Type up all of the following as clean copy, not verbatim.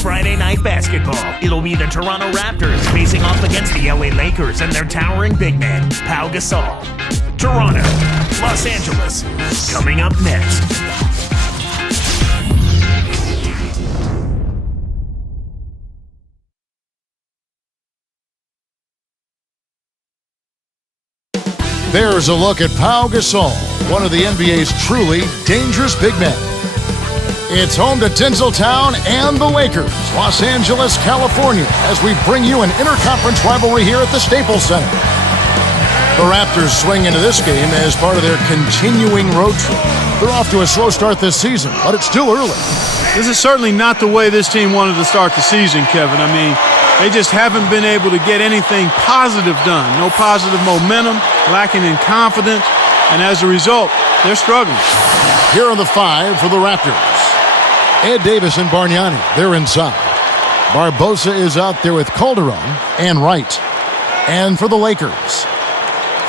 Friday night basketball. It'll be the Toronto Raptors facing off against the LA Lakers and their towering big man, Pau Gasol. Toronto, Los Angeles, coming up next. There's a look at Pau Gasol, one of the NBA's truly dangerous big men. It's home to Tinseltown and the Lakers, Los Angeles, California, as we bring you an interconference rivalry here at the Staples Center. The Raptors swing into this game as part of their continuing road trip. They're off to a slow start this season, but it's still early. This is certainly not the way this team wanted to start the season, Kevin. I mean, they just haven't been able to get anything positive done. No positive momentum, lacking in confidence, and as a result, they're struggling. Here are the five for the Raptors. Ed Davis and Bargnani, they're inside. Barbosa is out there with Calderon and Wright. And for the Lakers,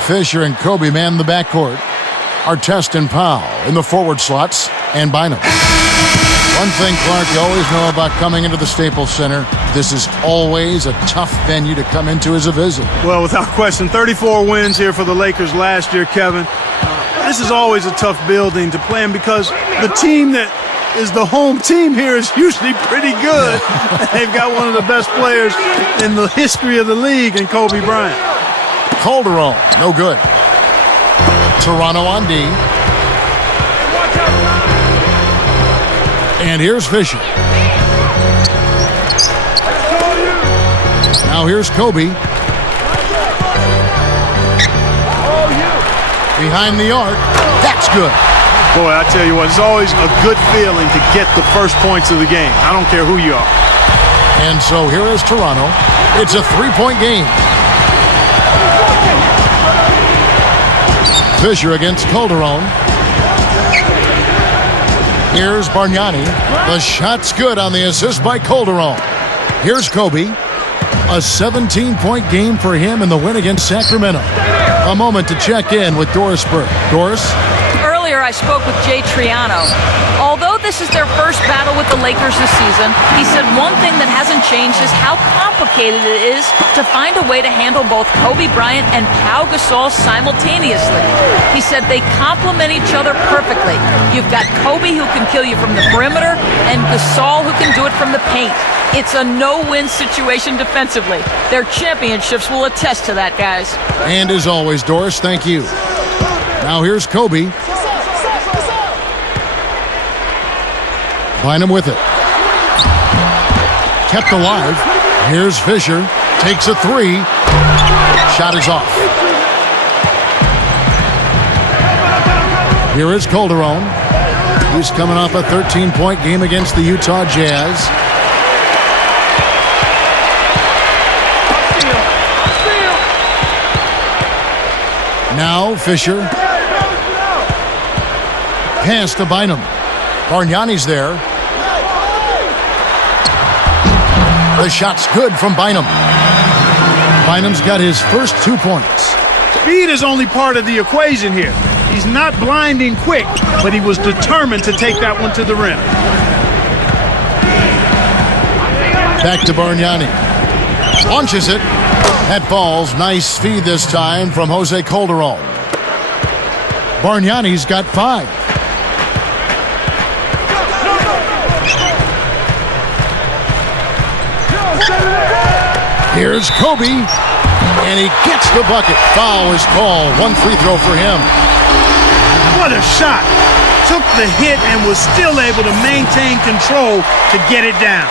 Fisher and Kobe man the backcourt. Artest and Powell in the forward slots, and Bynum. One thing, Clark, you always know about coming into the Staples Center, this is always a tough venue to come into as a visit. Well, without question, 34 wins here for the Lakers last year, Kevin. This is always a tough building to play in because the team that is the home team here is usually pretty good. They've got one of the best players in the history of the league in Kobe Bryant. Calderon, no good. Toronto on D. And here's Fisher. Now here's Kobe. Behind the arc. That's good. Boy, I tell you what, it's always a good feeling to get the first points of the game. I don't care who you are. And so here is Toronto. It's a three-point game. Fisher against Calderon. Here's Bargnani. The shot's good on the assist by Calderon. Here's Kobe. A 17-point game for him in the win against Sacramento. A moment to check in with Doris Burke. Doris? Earlier, I spoke with Jay Triano. Although this is their first battle with the Lakers this season, he said one thing that hasn't changed is how complicated it is to find a way to handle both Kobe Bryant and Pau Gasol simultaneously. He said they complement each other perfectly. You've got Kobe who can kill you from the perimeter and Gasol who can do it from the paint. It's a no-win situation defensively. Their championships will attest to that, guys. And as always, Doris, thank you. Now here's Kobe. Bynum with it. Kept alive. Here's Fisher. Takes a three. Shot is off. Here is Calderon. He's coming off a 13-point game against the Utah Jazz. Now Fisher. Pass to Bynum. Bargnani's there. The shot's good from Bynum. Bynum's got his first 2 points. Speed is only part of the equation here. He's not blinding quick, but he was determined to take that one to the rim. Back to Bargnani. Launches it. That falls. Nice feed this time from Jose Calderon. Bargnani's got 5. Here's Kobe, and he gets the bucket. Foul is called. 1 free throw for him. What a shot. Took the hit and was still able to maintain control to get it down.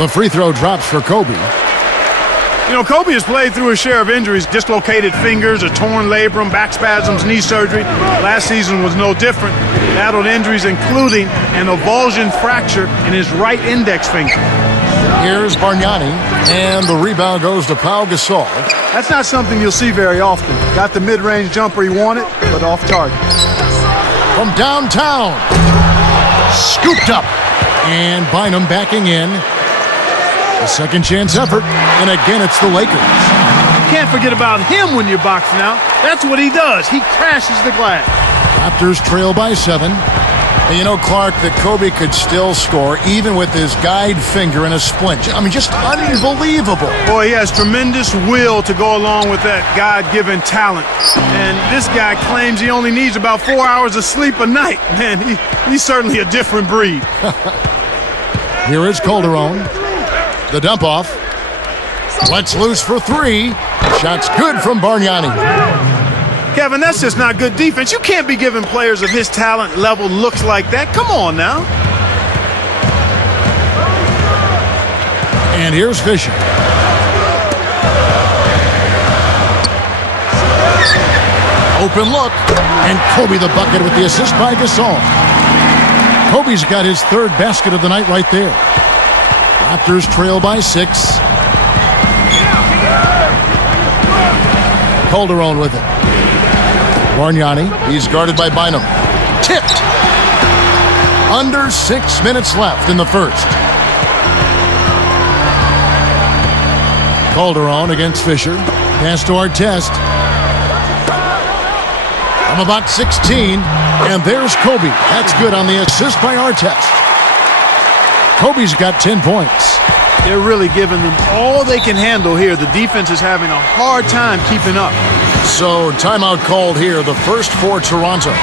The free throw drops for Kobe. You know, Kobe has played through his share of injuries, dislocated fingers, a torn labrum, back spasms, knee surgery. Last season was no different. Battled injuries including an avulsion fracture in his right index finger. Here's Bargnani, and the rebound goes to Pau Gasol. That's not something you'll see very often. Got the mid-range jumper he wanted, but off target. From downtown. Scooped up. And Bynum backing in. A second chance effort. And again, it's the Lakers. Can't forget about him when you're boxing out. That's what he does. He crashes the glass. Raptors trail by 7. And you know, Clark, that Kobe could still score even with his guide finger in a splint. I mean, just unbelievable. Boy, he has tremendous will to go along with that God-given talent. And this guy claims he only needs about 4 hours of sleep a night. Man, he's certainly a different breed. Here is Calderon. The dump off. Lets loose for 3. Shot's good from Bargnani. Kevin, that's just not good defense. You can't be giving players of his talent level looks like that. Come on now. And here's Fisher. Open look. And Kobe the bucket with the assist by Gasol. Kobe's got his 3rd basket of the night right there. Raptors trail by 6. Calderon with it. Bargnani, he's guarded by Bynum. Tipped. Under 6 minutes left in the first. Calderon against Fisher. Pass to Artest. From about 16. And there's Kobe. That's good on the assist by Artest. Kobe's got 10 points. They're really giving them all they can handle here. The defense is having a hard time keeping up. So, timeout called here, the first for Toronto.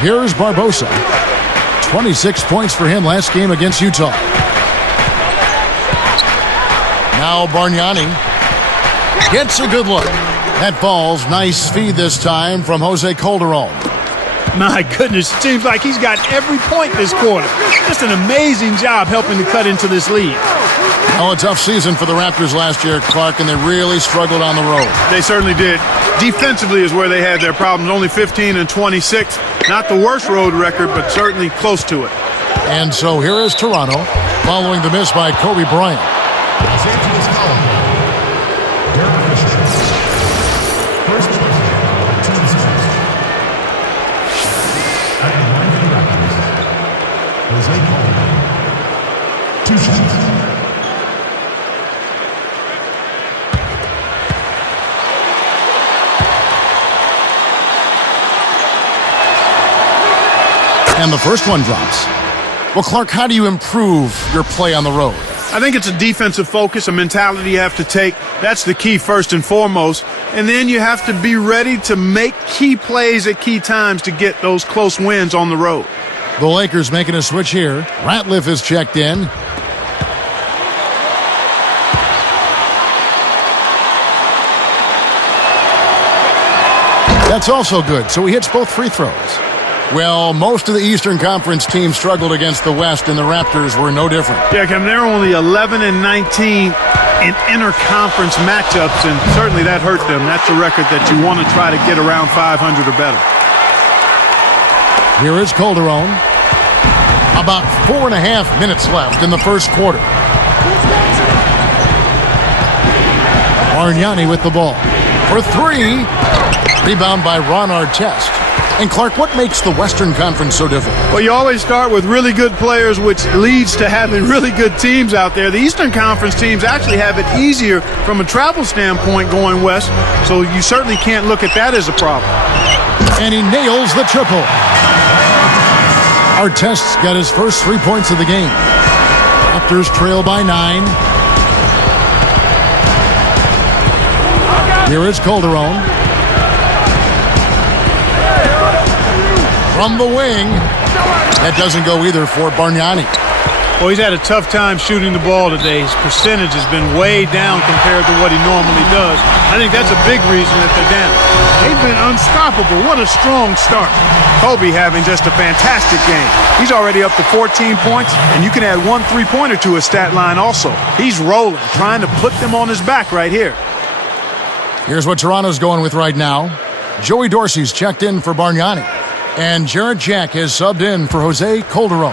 Here's Barbosa. 26 points for him last game against Utah. Now Bargnani gets a good look. That falls. Nice feed this time from Jose Calderon. My goodness, it seems like he's got every point this quarter. Just an amazing job helping to cut into this lead. Oh, a tough season for the Raptors last year, Clark, and they really struggled on the road. They certainly did. Defensively is where they had their problems. Only 15 and 26. Not the worst road record, but certainly close to it. And so here is Toronto, following the miss by Kobe Bryant. And the first one drops. Well, Clark, how do you improve your play on the road? I think it's a defensive focus, a mentality you have to take. That's the key first and foremost. And then you have to be ready to make key plays at key times to get those close wins on the road. The Lakers making a switch here. Ratliff is checked in. That's also good, so he hits both free throws. Well, most of the Eastern Conference teams struggled against the West, and the Raptors were no different. Yeah, Kevin, they're only 11 and 19 in interconference matchups, and certainly that hurt them. That's a record that you want to try to get around 500 or better. Here is Calderon. About 4.5 minutes left in the first quarter. Bargnani with the ball. For 3. Rebound by Ron Artest. And Clark, what makes the Western Conference so different? Well, you always start with really good players, which leads to having really good teams out there. The Eastern Conference teams actually have it easier from a travel standpoint going west, so you certainly can't look at that as a problem. And he nails the triple. Artest's got his first 3 points of the game. Raptors trail by 9. Here is Calderon. From the wing. That doesn't go either for Bargnani. Well, he's had a tough time shooting the ball today. His percentage has been way down compared to what he normally does. I think that's a big reason that they're down. They've been unstoppable. What a strong start. Kobe having just a fantastic game. He's already up to 14 points, and you can add 1 3-pointer to his stat line also. He's rolling, trying to put them on his back right here. Here's what Toronto's going with right now. Joey Dorsey's checked in for Bargnani. And Jarrett Jack has subbed in for Jose Calderon.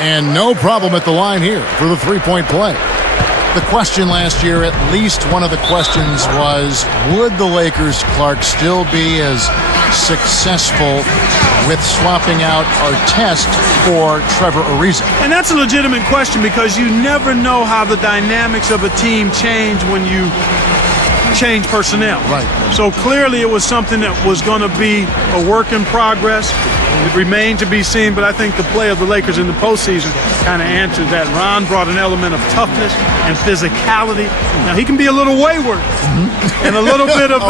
And no problem at the line here for the three-point play. The question last year, at least one of the questions was, would the Lakers, Clark, still be as successful with swapping out Artest for Trevor Ariza? And that's a legitimate question because you never know how the dynamics of a team change when you change personnel. Right. So clearly it was something that was going to be a work in progress. It remained to be seen, but I think the play of the Lakers in the postseason kind of answered that. Ron brought an element of toughness and physicality. Now, he can be a little wayward and a little bit of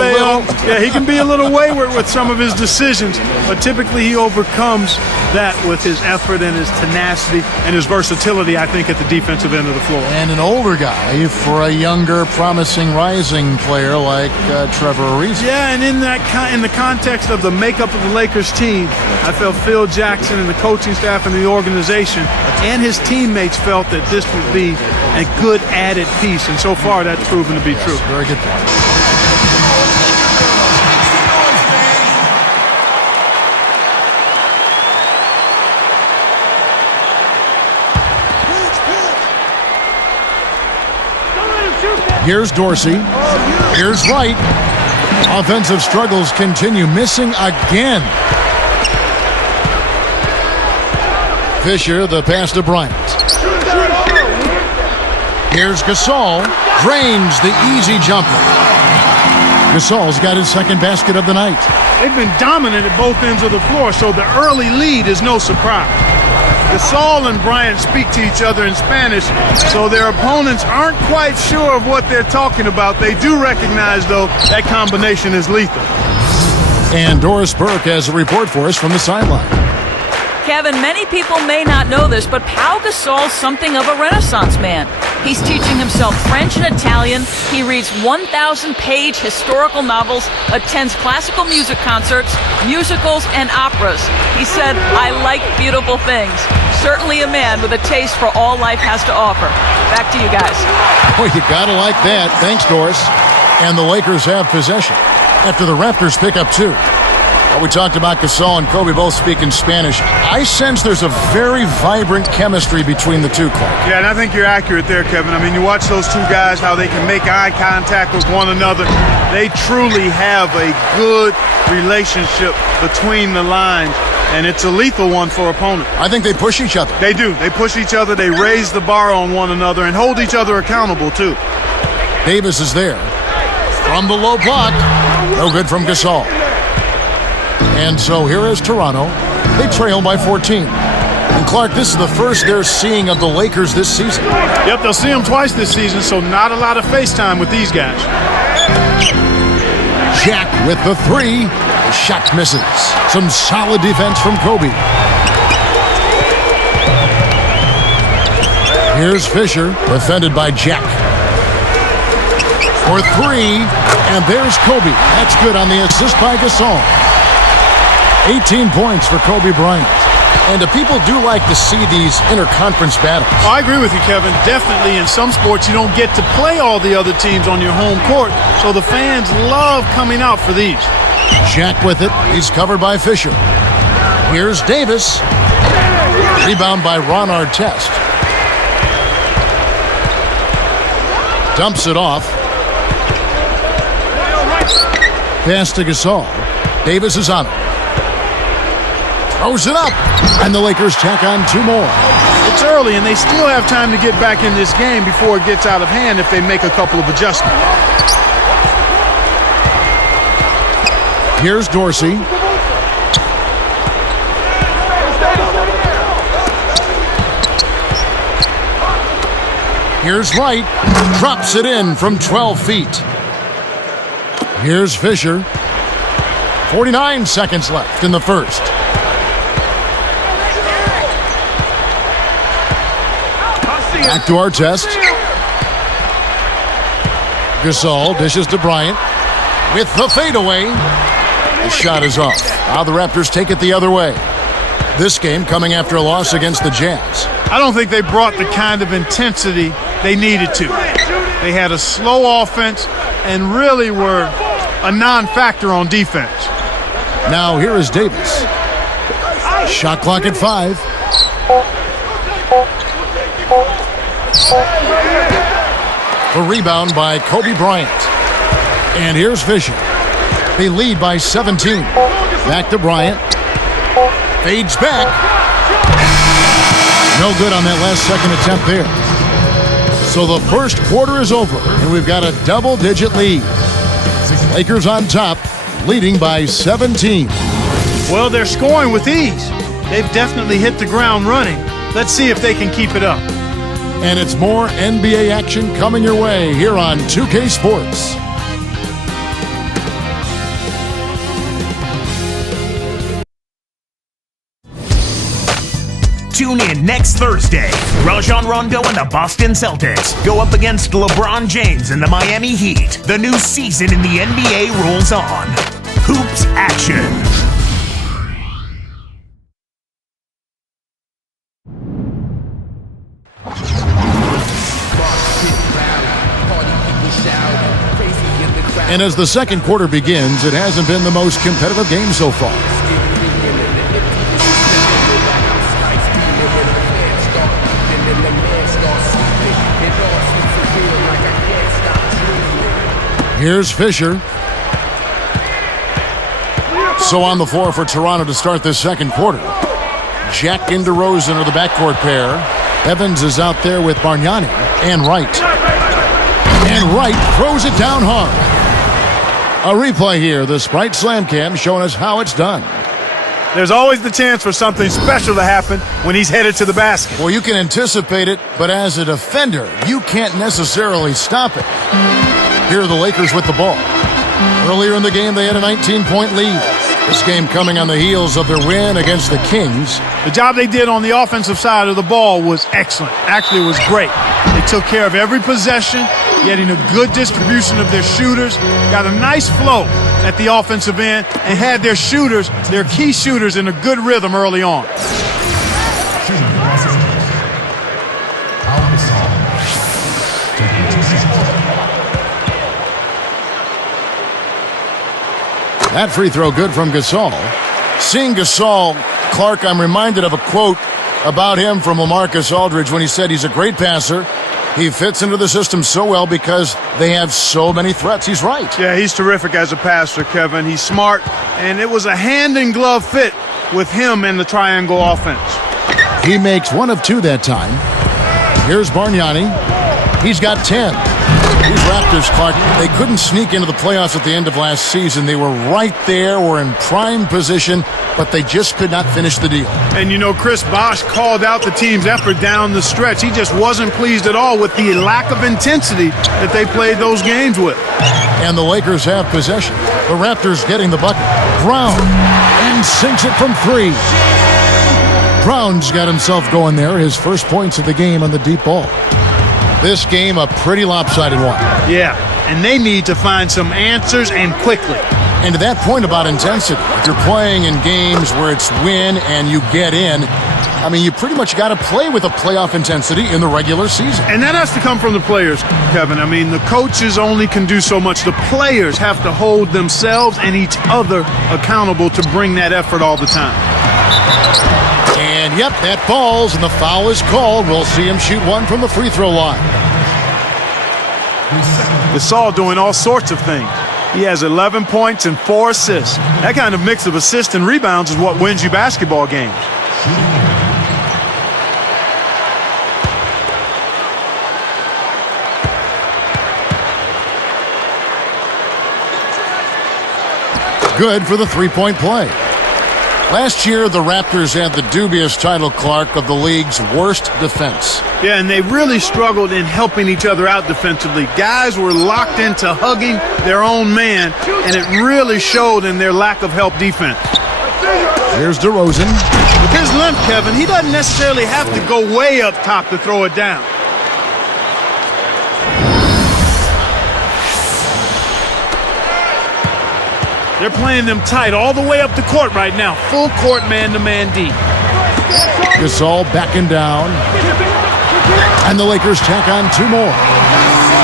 he can be a little wayward with some of his decisions, but typically he overcomes that with his effort and his tenacity and his versatility, I think, at the defensive end of the floor. And an older guy for a younger, promising, rising player like Trevor Ariza. Yeah, and in the context of the makeup of the Lakers team, I felt Phil Jackson and the coaching staff and the organization and his teammates felt that this would be a good added piece, and so far that's proven to be true. Very good point. Here's Dorsey. Here's Wright. Offensive struggles continue. Missing again. Fisher, the pass to Bryant. Here's Gasol. Drains the easy jumper. Gasol's got his second basket of the night. They've been dominant at both ends of the floor, so the early lead is no surprise. Gasol and Bryant speak to each other in Spanish, so their opponents aren't quite sure of what they're talking about. They do recognize, though, that combination is lethal. And Doris Burke has a report for us from the sideline. Kevin, many people may not know this, but Pau Gasol's something of a Renaissance man. He's teaching himself French and Italian. He reads 1,000-page historical novels, attends classical music concerts, musicals, and operas. He said, "I like beautiful things." Certainly a man with a taste for all life has to offer. Back to you guys. Well, you gotta like that. Thanks, Doris. And the Lakers have possession after the Raptors pick up 2. We talked about Gasol and Kobe both speaking Spanish. I sense there's a very vibrant chemistry between the two, Clark. Yeah, and I think you're accurate there, Kevin. I mean, you watch those two guys, how they can make eye contact with one another. They truly have a good relationship between the lines, and it's a lethal one for opponents. I think they push each other. They do. They push each other. They raise the bar on one another and hold each other accountable, too. Davis is there. From the low block. No good from Gasol. And so here is Toronto. They trail by 14. And Clark, this is the first they're seeing of the Lakers this season. Yep, they'll see them twice this season, so not a lot of FaceTime with these guys. Jack with the 3. The shot misses. Some solid defense from Kobe. Here's Fisher, defended by Jack. For 3, and there's Kobe. That's good on the assist by Gasol. 18 points for Kobe Bryant. And people do like to see these interconference battles. Oh, I agree with you, Kevin. Definitely in some sports you don't get to play all the other teams on your home court, so the fans love coming out for these. Jack with it. He's covered by Fisher. Here's Davis. Rebound by Ron Artest. Dumps it off. Pass to Gasol. Davis is on it. Throws it up. And the Lakers tack on 2 more. It's early, and they still have time to get back in this game before it gets out of hand if they make a couple of adjustments. Here's Dorsey. Here's Wright. Drops it in from 12 feet. Here's Fisher. 49 seconds left in the first. Back to our test. Gasol dishes to Bryant with the fadeaway. The shot is off. Now the Raptors take it the other way. This game coming after a loss against the Jazz. I don't think they brought the kind of intensity they needed to. They had a slow offense and really were a non-factor on defense. Now here is Davis. Shot clock at 5. The rebound by Kobe Bryant. And here's Fisher. They lead by 17. Back to Bryant. Fades back. No good on that last second attempt there. So the first quarter is over, and we've got a double-digit lead. Lakers on top, leading by 17. Well, they're scoring with ease. They've definitely hit the ground running. Let's see if they can keep it up. And it's more NBA action coming your way here on 2K Sports. Tune in next Thursday. Rajon Rondo and the Boston Celtics go up against LeBron James and the Miami Heat. The new season in the NBA rolls on. Hoops action. And as the second quarter begins, it hasn't been the most competitive game so far. Here's Fisher. So on the floor for Toronto to start this second quarter. Jack and DeRozan are the backcourt pair. Evans is out there with Bargnani and Wright. And Wright throws it down hard. A replay here, the Sprite Slam Cam showing us how it's done. There's always the chance for something special to happen when he's headed to the basket. Well, you can anticipate it, but as a defender, you can't necessarily stop it. Here are the Lakers with the ball. Earlier in the game, they had a 19-point lead. This game coming on the heels of their win against the Kings. The job they did on the offensive side of the ball was excellent. Actually, it was great. They took care of every possession, getting a good distribution of their shooters, got a nice flow at the offensive end, and had their shooters, their key shooters, in a good rhythm early on. That free throw good from Gasol. Seeing Gasol, Clark, I'm reminded of a quote about him from LaMarcus Aldridge when he said he's a great passer. He fits into the system so well because they have so many threats. He's right. Yeah, he's terrific as a passer, Kevin. He's smart, and it was a hand-in-glove fit with him and the triangle offense. He makes 1 of 2 that time. Here's Bargnani. He's got 10. These Raptors, Clark, they couldn't sneak into the playoffs at the end of last season. They were right there, were in prime position, but they just could not finish the deal. And you know, Chris Bosh called out the team's effort down the stretch. He just wasn't pleased at all with the lack of intensity that they played those games with. And the Lakers have possession. The Raptors getting the bucket. Brown, and sinks it from 3. Brown's got himself going there, his first points of the game on the deep ball. This game, a pretty lopsided one. Yeah, and they need to find some answers, and quickly. And to that point about intensity, if you're playing in games where it's win and you get in, I mean, you pretty much got to play with a playoff intensity in the regular season. And that has to come from the players, Kevin. I mean, the coaches only can do so much. The players have to hold themselves and each other accountable to bring that effort all the time. And yep, that falls, and the foul is called. We'll see him shoot 1 from the free throw line. Gasol doing all sorts of things. He has 11 points and 4 assists. That kind of mix of assists and rebounds is what wins you basketball games. Good for the three-point play. Last year, the Raptors had the dubious title, Clark, of the league's worst defense. Yeah, and they really struggled in helping each other out defensively. Guys were locked into hugging their own man, and it really showed in their lack of help defense. Here's DeRozan. With his length, Kevin, he doesn't necessarily have to go way up top to throw it down. They're playing them tight all the way up the court right now. Full court man-to-man D. Gasol backing down. And the Lakers tack on 2 more.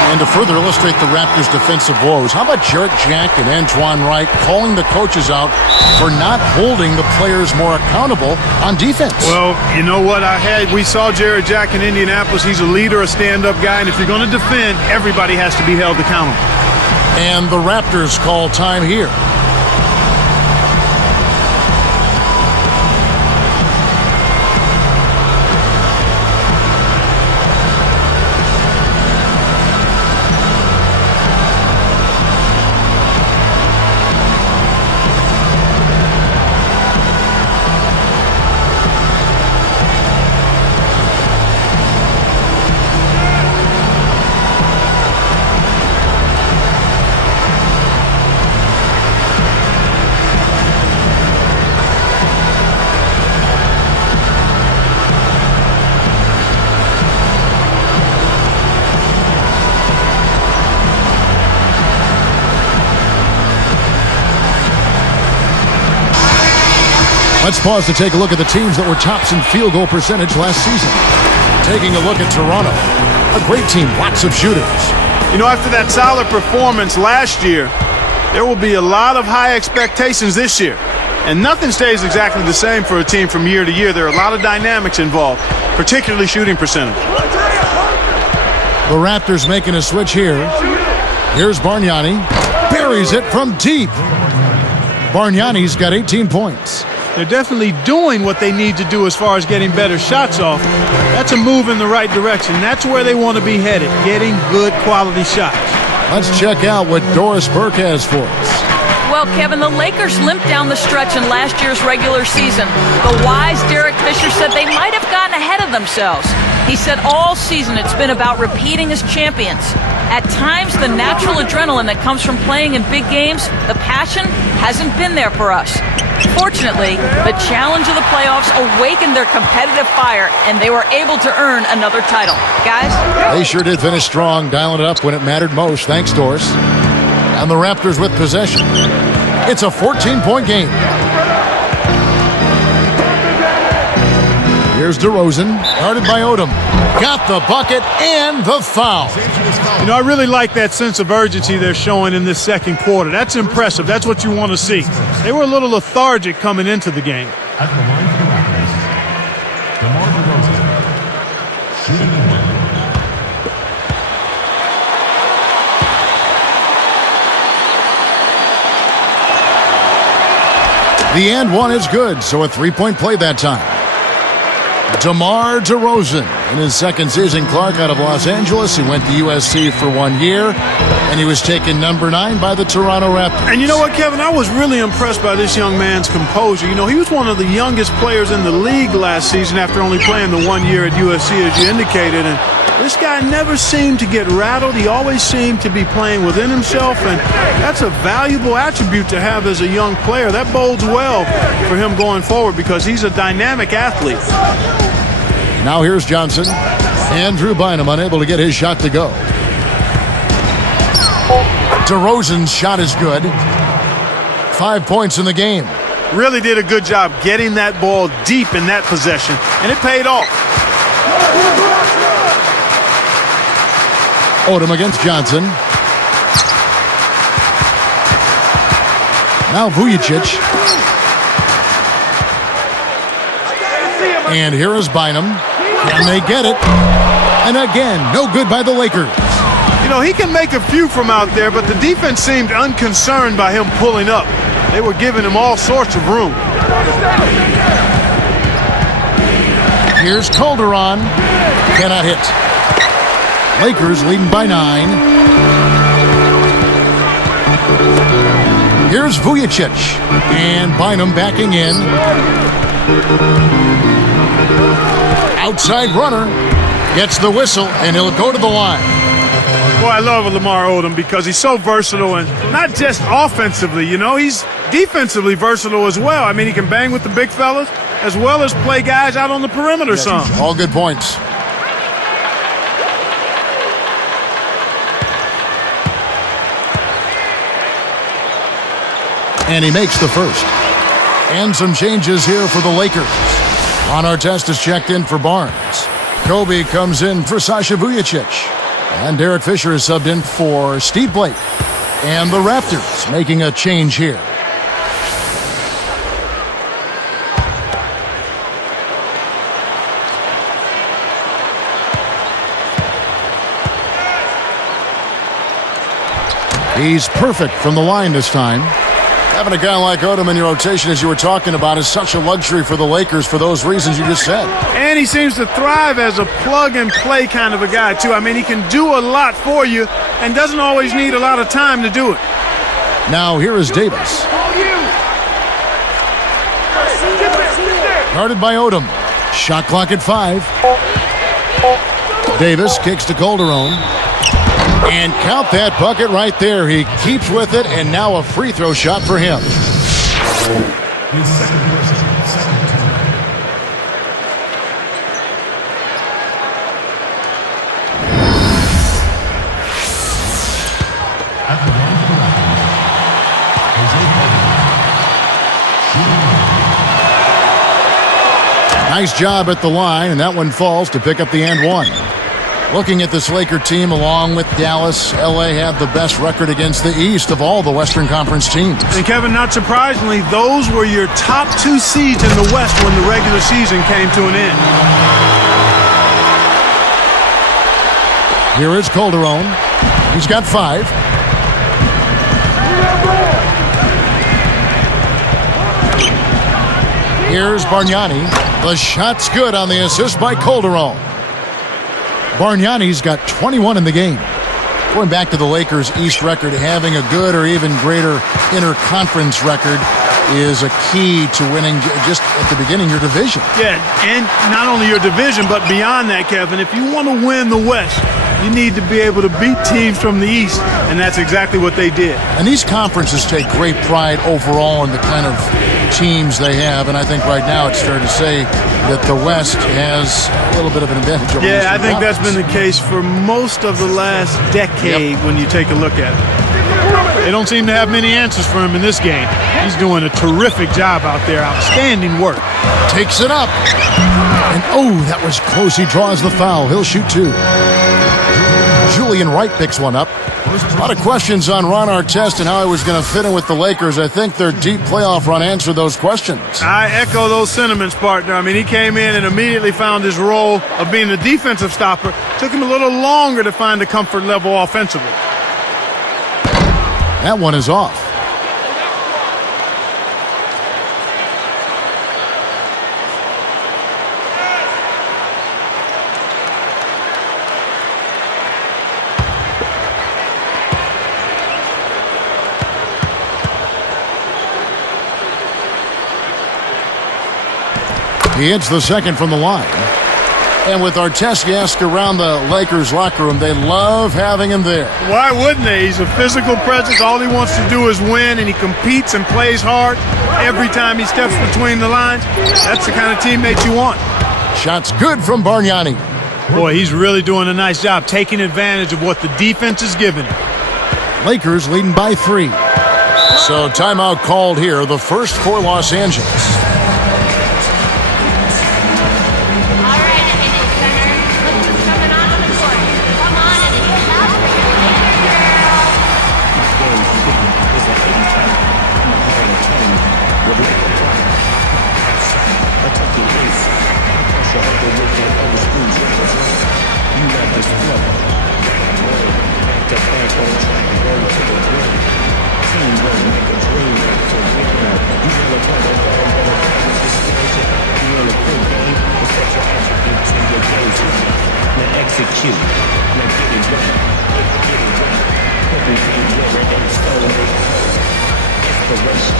And to further illustrate the Raptors' defensive woes, how about Jarrett Jack and Antoine Wright calling the coaches out for not holding the players more accountable on defense? Well, you know what? We saw Jarrett Jack in Indianapolis. He's a leader, a stand-up guy, and if you're going to defend, everybody has to be held accountable. And the Raptors call time here. Let's pause to take a look at the teams that were tops in field goal percentage last season. Taking a look at Toronto, a great team, lots of shooters. You know, after that solid performance last year, there will be a lot of high expectations this year. And nothing stays exactly the same for a team from year to year. There are a lot of dynamics involved, particularly shooting percentage. The Raptors making a switch here. Here's Bargnani. Buries it from deep. Bargnani's got 18 points. They're definitely doing what they need to do as far as getting better shots off. That's a move in the right direction. That's where they want to be headed, getting good quality shots. Let's check out what Doris Burke has for us. Well, Kevin, the Lakers limped down the stretch in last year's regular season. The wise Derek Fisher said they might have gotten ahead of themselves. He said all season it's been about repeating as champions. At times, the natural adrenaline that comes from playing in big games, the passion, hasn't been there for us. Fortunately, the challenge of the playoffs awakened their competitive fire, and they were able to earn another title. Guys? They sure did finish strong, dialing it up when it mattered most. Thanks, Doris. And the Raptors with possession. It's a 14-point game. Here's DeRozan, guarded by Odom. Got the bucket and the foul. You know, I really like that sense of urgency they're showing in this second quarter. That's impressive. That's what you want to see. They were a little lethargic coming into the game. At the line for the Raptors, DeMar DeRozan, shooting one. The and one is good, so a three-point play that time. DeMar DeRozan in his second season, Clark, out of Los Angeles. He went to USC for 1 year, and he was taken number 9 by the Toronto Raptors. And you know what, Kevin? I was really impressed by this young man's composure. You know, he was one of the youngest players in the league last season after only playing the 1 year at USC, as you indicated. And this guy never seemed to get rattled. He always seemed to be playing within himself, and that's a valuable attribute to have as a young player. That bodes well for him going forward because he's a dynamic athlete. Now here's Johnson. Andrew Bynum unable to get his shot to go. DeRozan's shot is good. 5 points in the game. Really did a good job getting that ball deep in that possession, and it paid off. Odom against Johnson. Now Vujicic. And here is Bynum. And they get it. And again, no good by the Lakers. You know, he can make a few from out there, but the defense seemed unconcerned by him pulling up. They were giving him all sorts of room. Here's Calderon. Cannot hit. Lakers leading by 9. Here's Vujicic. And Bynum backing in. Outside runner. Gets the whistle, and he'll go to the line. Boy, I love Lamar Odom because he's so versatile, and not just offensively, you know, he's defensively versatile as well. I mean, he can bang with the big fellas as well as play guys out on the perimeter some. All good points. And he makes the first. And some changes here for the Lakers. Ron Artest is checked in for Barnes. Kobe comes in for Sasha Vujicic. And Derek Fisher is subbed in for Steve Blake. And the Raptors making a change here. He's perfect from the line this time. Having a guy like Odom in your rotation, as you were talking about, is such a luxury for the Lakers for those reasons you just said. And he seems to thrive as a plug-and-play kind of a guy, too. I mean, he can do a lot for you and doesn't always need a lot of time to do it. Now, here is Davis. Guarded by Odom. Shot clock at 5. Davis kicks to Calderon. And count that bucket right there. He keeps with it, and now a free throw shot for him. His second person, second team. At the line for the Raptors, Jose Calderon. Nice job at the line, and that one falls to pick up the and one. Looking at this Laker team, along with Dallas, LA have the best record against the East of all the Western Conference teams. And Kevin, not surprisingly, those were your top 2 seeds in the West when the regular season came to an end. Here is Calderon. He's got 5. Here's Bargnani. The shot's good on the assist by Calderon. Bargnani's got 21 in the game. Going back to the Lakers' East record, having a good or even greater interconference record is a key to winning just at the beginning your division. Yeah, and not only your division, but beyond that, Kevin, if you want to win the West, you need to be able to beat teams from the East, and that's exactly what they did. And these conferences take great pride overall in the kind of teams they have, and I think right now it's fair to say that the West has a little bit of an advantage over the Yeah, I think Conference. that's been the case for most of the last decade when you take a look at it. They don't seem to have many answers for him in this game. He's doing a terrific job out there. Outstanding work. Takes it up. And oh, that was close. He draws the foul. He'll shoot 2. Julian Wright picks one up. A lot of questions on Ron Artest and how he was going to fit in with the Lakers. I think their deep playoff run answered those questions. I echo those sentiments, partner. I mean, he came in and immediately found his role of being a defensive stopper. Took him a little longer to find the comfort level offensively. That one is off. He hits the second from the line. And with Artest, you ask around the Lakers locker room, they love having him there. Why wouldn't they? He's a physical presence. All he wants to do is win, and he competes and plays hard every time he steps between the lines. That's the kind of teammate you want. Shot's good from Bargnani. Boy, he's really doing a nice job taking advantage of what the defense is giving him. Lakers leading by 3. So timeout called here, the first for Los Angeles. Execute. Now get it right. Get it right. Everything where it ain't stolen. Inspiration.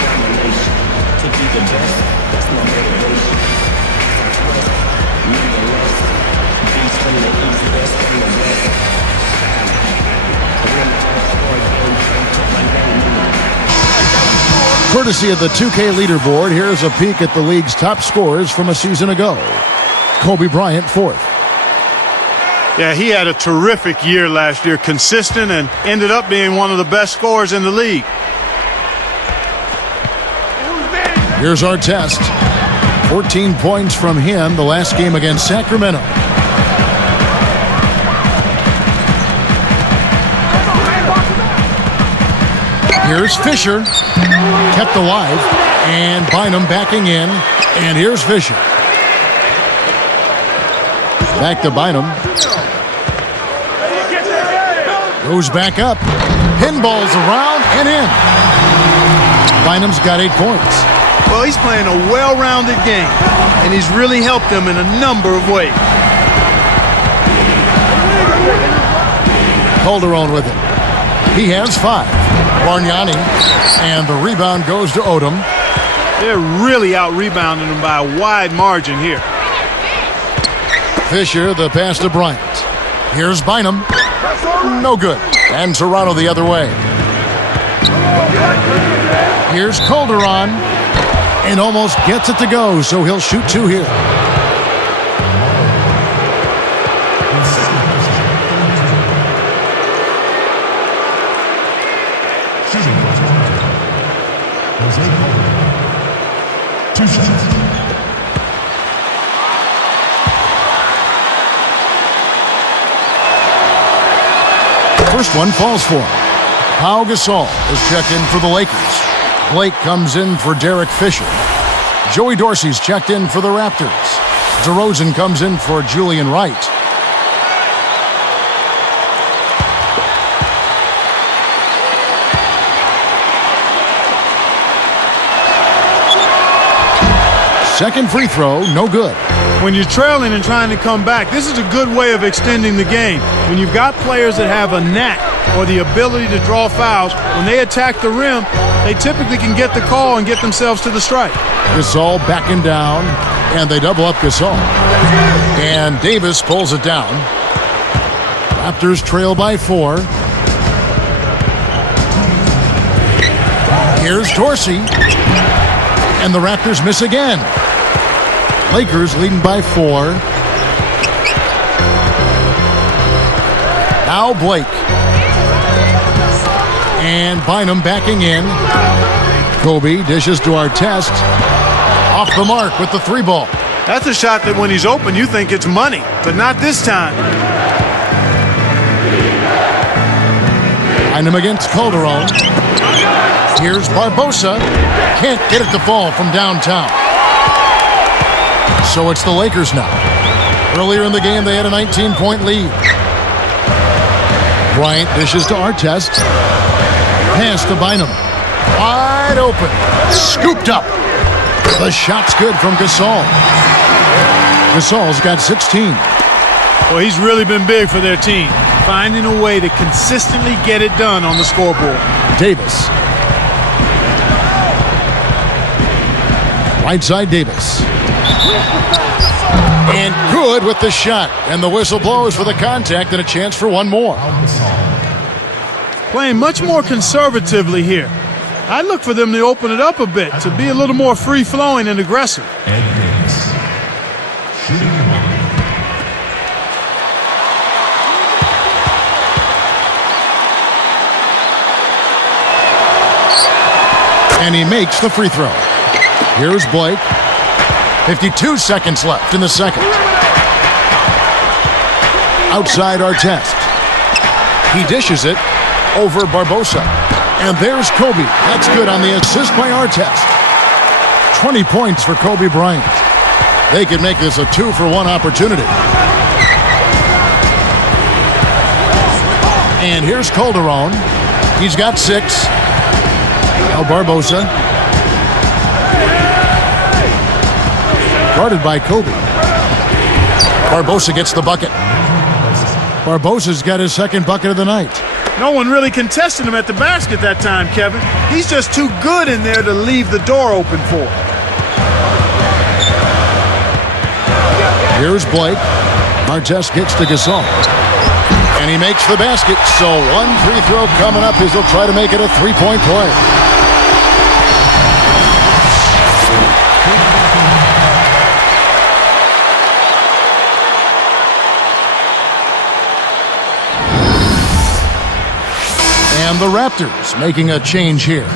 Domination. To be the best. That's my motivation. I quest. Nonetheless. Beats from the east, west, from the west. Courtesy of the 2K leaderboard, here's a peek at the league's top scorers from a season ago. Kobe Bryant, 4th. Yeah, he had a terrific year last year, consistent, and ended up being one of the best scorers in the league. Here's our test. 14 points from him the last game against Sacramento. Here's Fisher, kept alive, and Bynum backing in, and here's Fisher. Back to Bynum. Goes back up, pinballs around and in. Bynum's got 8 points. Well, he's playing a well-rounded game, and he's really helped them in a number of ways. Calderon with it. He has 5. Bargnani, and the rebound goes to Odom. They're really out-rebounding him by a wide margin here. Fisher, the pass to Bryant. Here's Bynum. No good. And Toronto the other way. Here's Calderon. And almost gets it to go, so he'll shoot 2 here. First one falls for him. Pau Gasol is checked in for the Lakers. Blake comes in for Derek Fisher. Joey Dorsey's checked in for the Raptors. DeRozan comes in for Julian Wright. Second free throw, no good. When you're trailing and trying to come back, this is a good way of extending the game. When you've got players that have a knack or the ability to draw fouls, when they attack the rim, they typically can get the call and get themselves to the strike. Gasol backing down, and they double up Gasol. And Davis pulls it down. Raptors trail by 4. Here's Dorsey. And the Raptors miss again. Lakers leading by 4. Now Blake. And Bynum backing in. Kobe dishes to Artest. Off the mark with the 3 ball. That's a shot that when he's open, you think it's money, but not this time. Bynum against Calderon. Here's Barbosa. Can't get it to fall from downtown. So it's the Lakers now. Earlier in the game, they had a 19-point lead. Bryant dishes to Artest. Pass to Bynum. Wide open. Scooped up. The shot's good from Gasol. Gasol's got 16. Well, he's really been big for their team, finding a way to consistently get it done on the scoreboard. Davis. Right side Davis. And good with the shot. And the whistle blows for the contact and a chance for one more. Playing much more conservatively here. I look for them to open it up a bit, to be a little more free-flowing and aggressive. And he makes the free throw. Here's Blake. 52 seconds left in the second. Outside Artest. He dishes it over Barbosa. And there's Kobe. That's good on the assist by Artest. 20 points for Kobe Bryant. They could make this a 2-for-1 opportunity. And here's Calderon. He's got 6. Now Barbosa. Guarded by Kobe. Barbosa gets the bucket. Barbosa's got his second bucket of the night. No one really contested him at the basket that time, Kevin. He's just too good in there to leave the door open for. Here's Blake. Artest gets to Gasol. And he makes the basket. So one free throw coming up as he'll try to make it a three-point play. And the Raptors making a change here.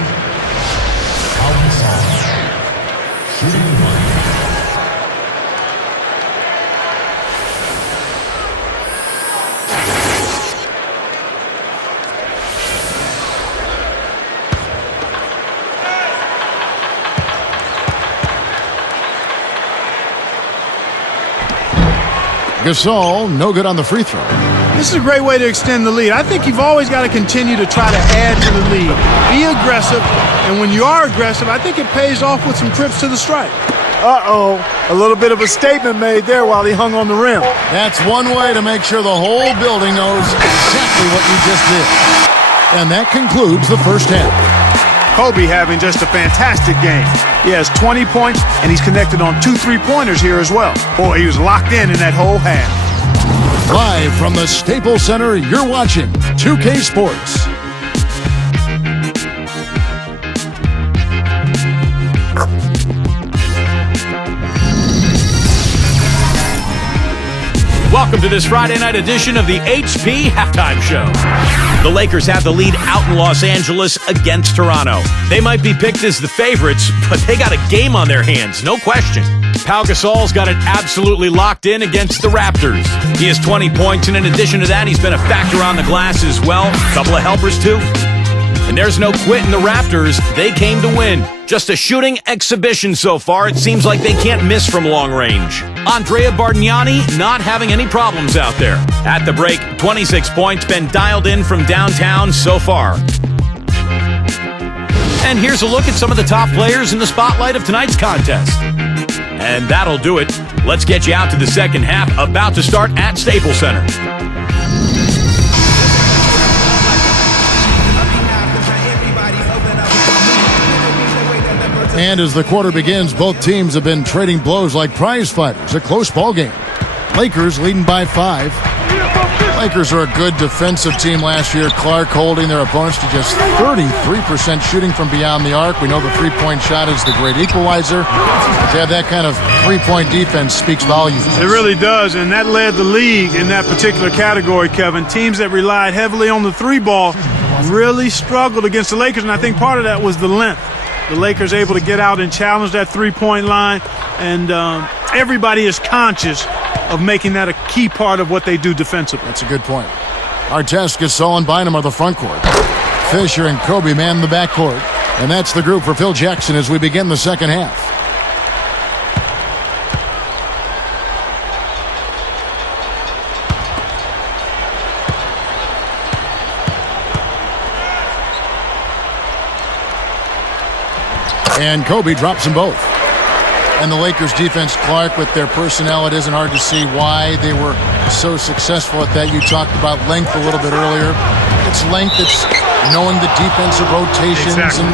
Gasol, no good on the free throw. This is a great way to extend the lead. I think you've always got to continue to try to add to the lead. Be aggressive, and when you are aggressive, I think it pays off with some trips to the stripe. Uh-oh, a little bit of a statement made there while he hung on the rim. That's one way to make sure the whole building knows exactly what you just did. And that concludes the first half. Kobe having just a fantastic game. He has 20 points, and he's connected on 2 3-pointers here as well. Boy, he was locked in that whole half. Live from the Staples Center, you're watching 2K Sports. Welcome to this Friday night edition of the HP Halftime Show. The Lakers have the lead out in Los Angeles against Toronto. They might be picked as the favorites, but they got a game on their hands, no question. Pau Gasol's got it absolutely locked in against the Raptors. He has 20 points, and in addition to that, he's been a factor on the glass as well. A couple of helpers, too. And there's no quit in the Raptors. They came to win. Just a shooting exhibition so far. It seems like they can't miss from long range. Andrea Bargnani not having any problems out there. At the break, 26 points, been dialed in from downtown so far. And here's a look at some of the top players in the spotlight of tonight's contest. And that'll do it. Let's get you out to the second half, about to start at Staples Center. And as the quarter begins, both teams have been trading blows like prize fighters. A close ball game. Lakers leading by 5. Lakers are a good defensive team last year. Clark holding their opponents to just 33% shooting from beyond the arc. We know the three-point shot is the great equalizer. To have that kind of three-point defense speaks volumes. It really does, and that led the league in that particular category, Kevin. Teams that relied heavily on the three ball really struggled against the Lakers, and I think part of that was the length. The Lakers able to get out and challenge that three-point line, and everybody is conscious of making that a key part of what they do defensively. That's a good point. Artest, Gasol, and Bynum are the front court. Fisher and Kobe man the back court. And that's the group for Phil Jackson as we begin the second half. And Kobe drops them both. And the Lakers defense, Clark, with their personnel, it isn't hard to see why they were so successful at that. You talked about length a little bit earlier. It's length, it's knowing the defensive rotations and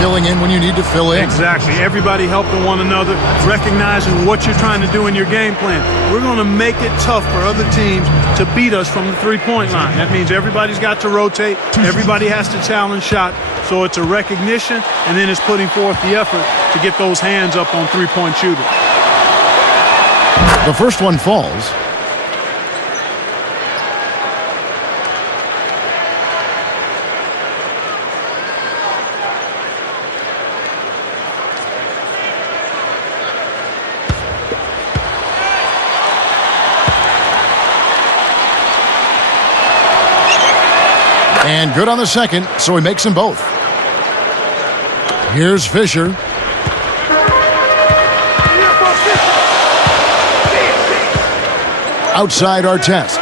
filling in when you need to fill in. Exactly. Everybody helping one another, recognizing what you're trying to do in your game plan. We're going to make it tough for other teams to beat us from the three-point line. That means everybody's got to rotate. Everybody has to challenge shot. So it's a recognition, and then it's putting forth the effort to get those hands up on three-point shooting. The first one falls. And good on the second, so he makes them both. Here's Fisher. Outside Artest.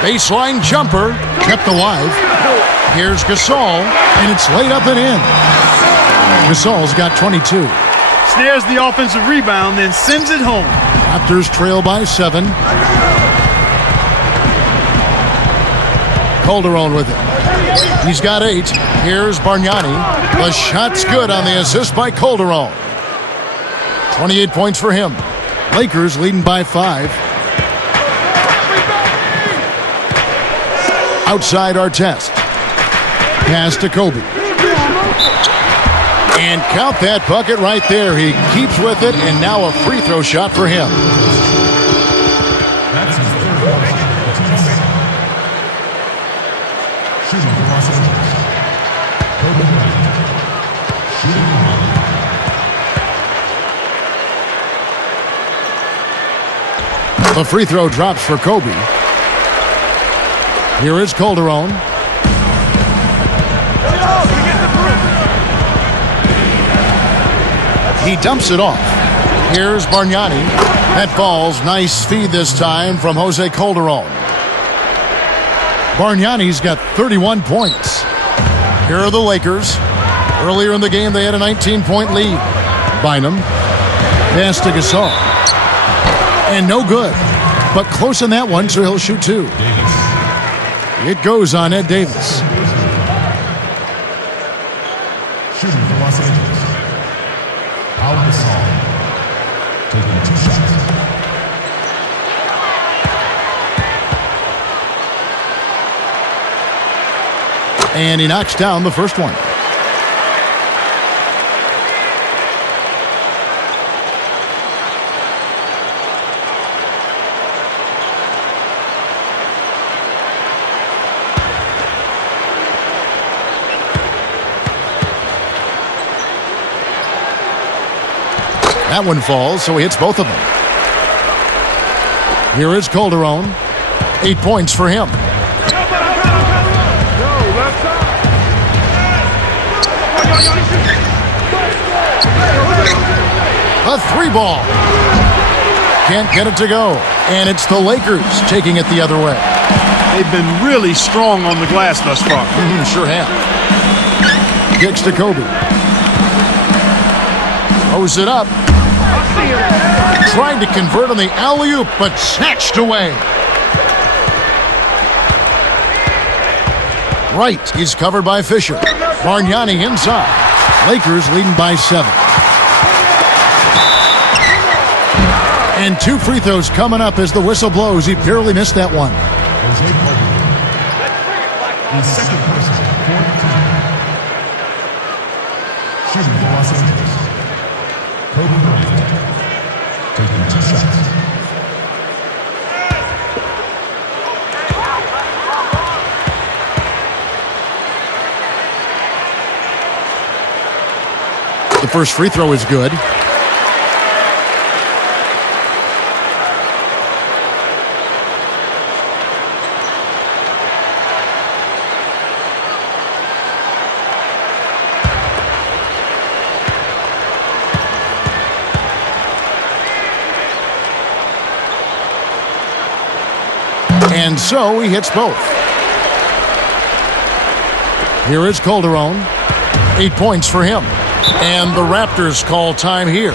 Baseline jumper, kept alive. Here's Gasol, and it's laid up and in. Gasol's got 22. Snares the offensive rebound, then sends it home. Raptors trail by 7. Calderon with it. He's got 8. Here's Bargnani. The shot's good on the assist by Calderon. 28 points for him. Lakers leading by 5. Outside Artest. Pass to Kobe. And count that bucket right there. He keeps with it, and now a free throw shot for him. That's his third possession. Shooting for Los Angeles. Kobe Bryant. Shooting one. The free throw drops for Kobe. Here is Calderon. He dumps it off. Here's Bargnani. That falls. Nice feed this time from Jose Calderon. Bargnani's got 31 points. Here are the Lakers. Earlier in the game, they had a 19-point lead. Bynum. Pass to Gasol. And no good. But close on that one, so he'll shoot 2. It goes on Ed Davis. Shooting for Los Angeles. Al Gasol. Taking 2 shots. And he knocks down the first one. That one falls, so he hits both of them. Here is Calderon. 8 points for him. A 3-ball. Can't get it to go. And it's the Lakers taking it the other way. They've been really strong on the glass thus far. Sure have. Kicks to Kobe. Throws it up. Trying to convert on the alley-oop, but snatched away. Wright is covered by Fisher. Bargnani inside. Lakers leading by 7. And 2 free throws coming up as the whistle blows. He barely missed that one. Jose Calderon. The second person, 4-2. Shooting for Los Angeles. Kobe Bryant. Taking 2 shots. The first free throw is good. And so he hits both. Here is Calderon. 8 points for him. And the Raptors call time here.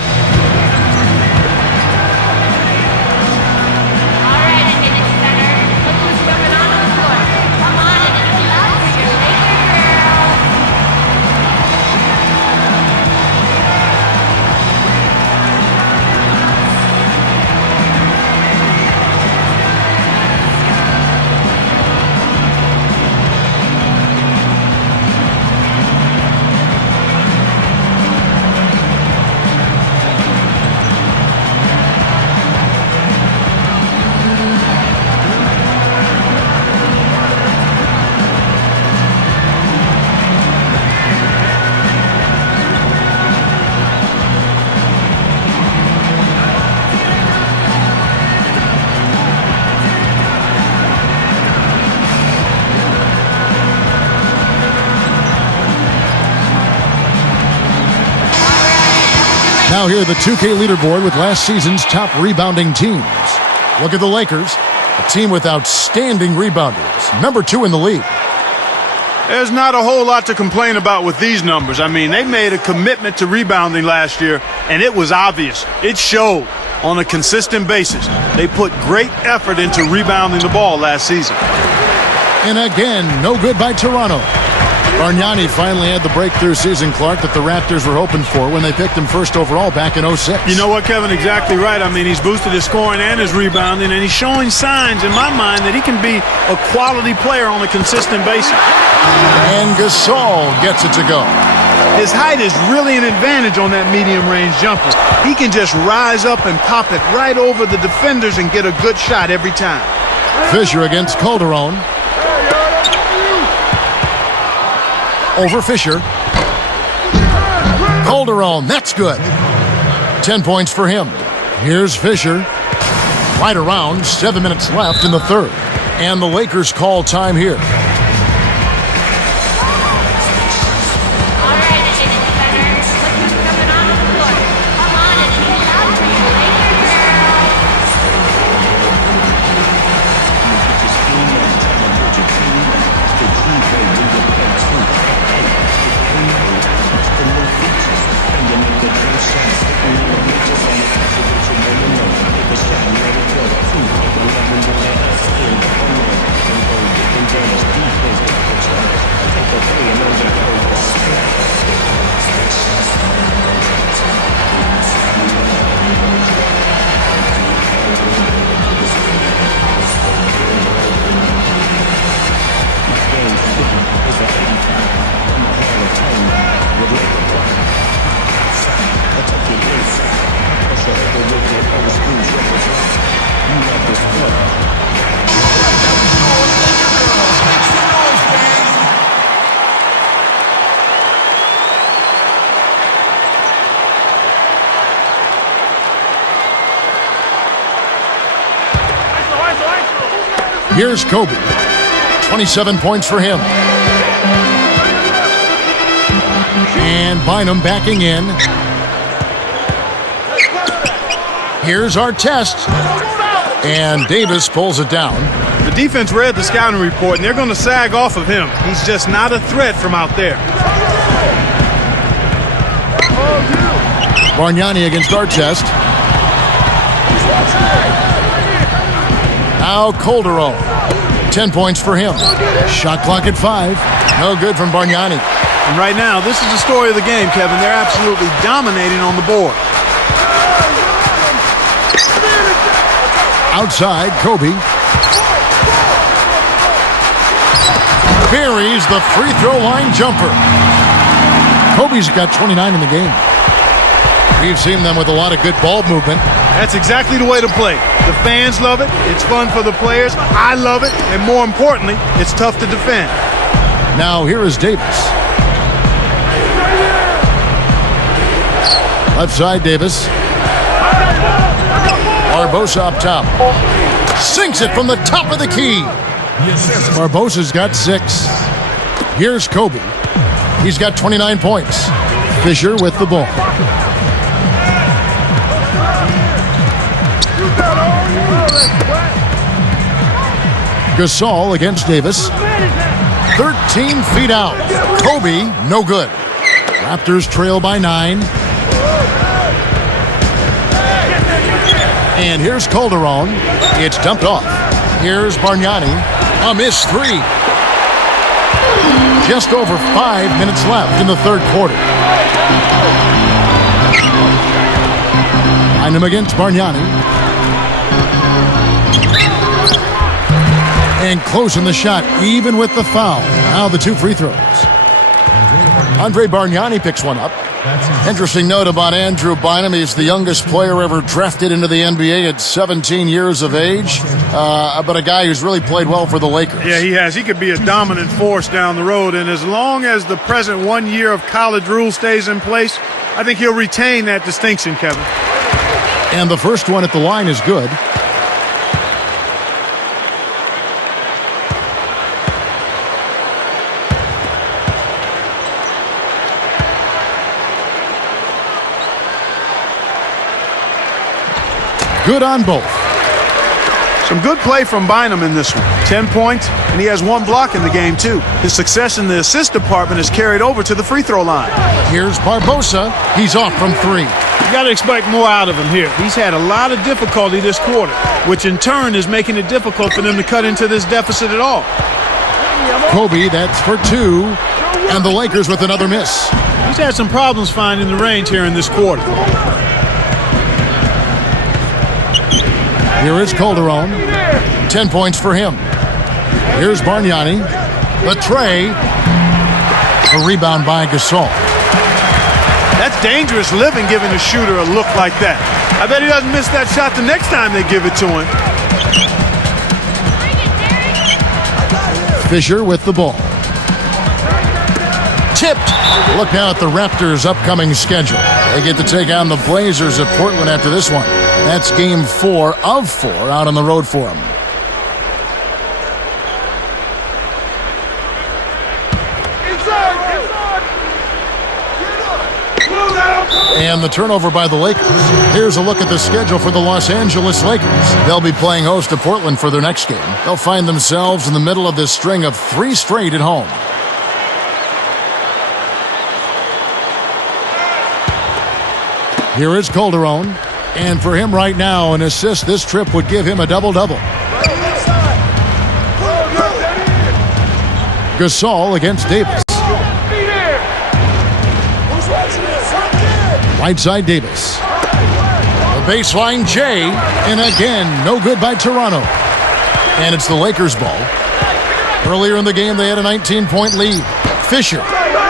Now here the 2K leaderboard with last season's top rebounding teams. Look at the Lakers. A team with outstanding rebounders, number 2 in the league. There's not a whole lot to complain about with these numbers. I mean, they made a commitment to rebounding last year, and it was obvious. It showed on a consistent basis. They put great effort into rebounding the ball last season. And again, no good by Toronto. Bargnani finally had the breakthrough season, Clark, that the Raptors were hoping for when they picked him first overall back in 06. You know what, Kevin? Exactly right. I mean, he's boosted his scoring and his rebounding, and he's showing signs, in my mind, that he can be a quality player on a consistent basis. And Gasol gets it to go. His height is really an advantage on that medium-range jumper. He can just rise up and pop it right over the defenders and get a good shot every time. Fisher against Calderon. Over Fisher. Calderon, that's good. 10 points for him. Here's Fisher. Right around, 7 minutes left in the third. And the Lakers call time here. Here's Kobe. 27 points for him. And Bynum backing in. Here's our test. And Davis pulls it down. The defense read the scouting report, and they're going to sag off of him. He's just not a threat from out there. Bargnani against Artest. Now Calderon. 10 points for him. Shot clock at 5. No good from Bargnani. And right now, this is the story of the game, Kevin. They're absolutely dominating on the board. Outside, Kobe. Buries the free throw line jumper. Kobe's got 29 in the game. We've seen them with a lot of good ball movement. That's exactly the way to play. The fans love it. It's fun for the players. I love it. And more importantly, it's tough to defend. Now here is Davis. Left side, Davis. Barbosa up top. Sinks it from the top of the key. Barbosa's got 6. Here's Kobe. He's got 29 points. Fisher with the ball. Gasol against Davis. 13 feet out. Kobe, no good. Raptors trail by 9. And here's Calderon. It's dumped off. Here's Bargnani. A missed 3. Just over 5 minutes left in the third quarter. Behind him against Bargnani. And closing the shot, even with the foul. Now the 2 free throws. Andre Bargnani picks one up. Interesting note about Andrew Bynum. He's the youngest player ever drafted into the NBA at 17 years of age. But a guy who's really played well for the Lakers. Yeah, he has. He could be a dominant force down the road. And as long as the present 1 year of college rule stays in place, I think he'll retain that distinction, Kevin. And the first one at the line is good. Good on both. Some good play from Bynum in this one. 10 points, and he has 1 block in the game, too. His success in the assist department is carried over to the free throw line. Here's Barbosa. He's off from 3. You got to expect more out of him here. He's had a lot of difficulty this quarter, which in turn is making it difficult for them to cut into this deficit at all. Kobe, that's for 2. And the Lakers with another miss. He's had some problems finding the range here in this quarter. Here is Calderon. 10 points for him. Here's Bargnani. The tray. A rebound by Gasol. That's dangerous living, giving a shooter a look like that. I bet he doesn't miss that shot the next time they give it to him. Fisher with the ball. Tipped. Look now at the Raptors' upcoming schedule. They get to take on the Blazers at Portland after this one. That's game 4 of 4 out on the road for them. And the turnover by the Lakers. Here's a look at the schedule for the Los Angeles Lakers. They'll be playing host to Portland for their next game. They'll find themselves in the middle of this string of 3 straight at home. Here is Calderon. And for him right now, an assist this trip would give him a double-double. Gasol against Davis. Right side Davis. The baseline Jay. And again, no good by Toronto. And it's the Lakers' ball. Earlier in the game, they had a 19-point lead. Fisher.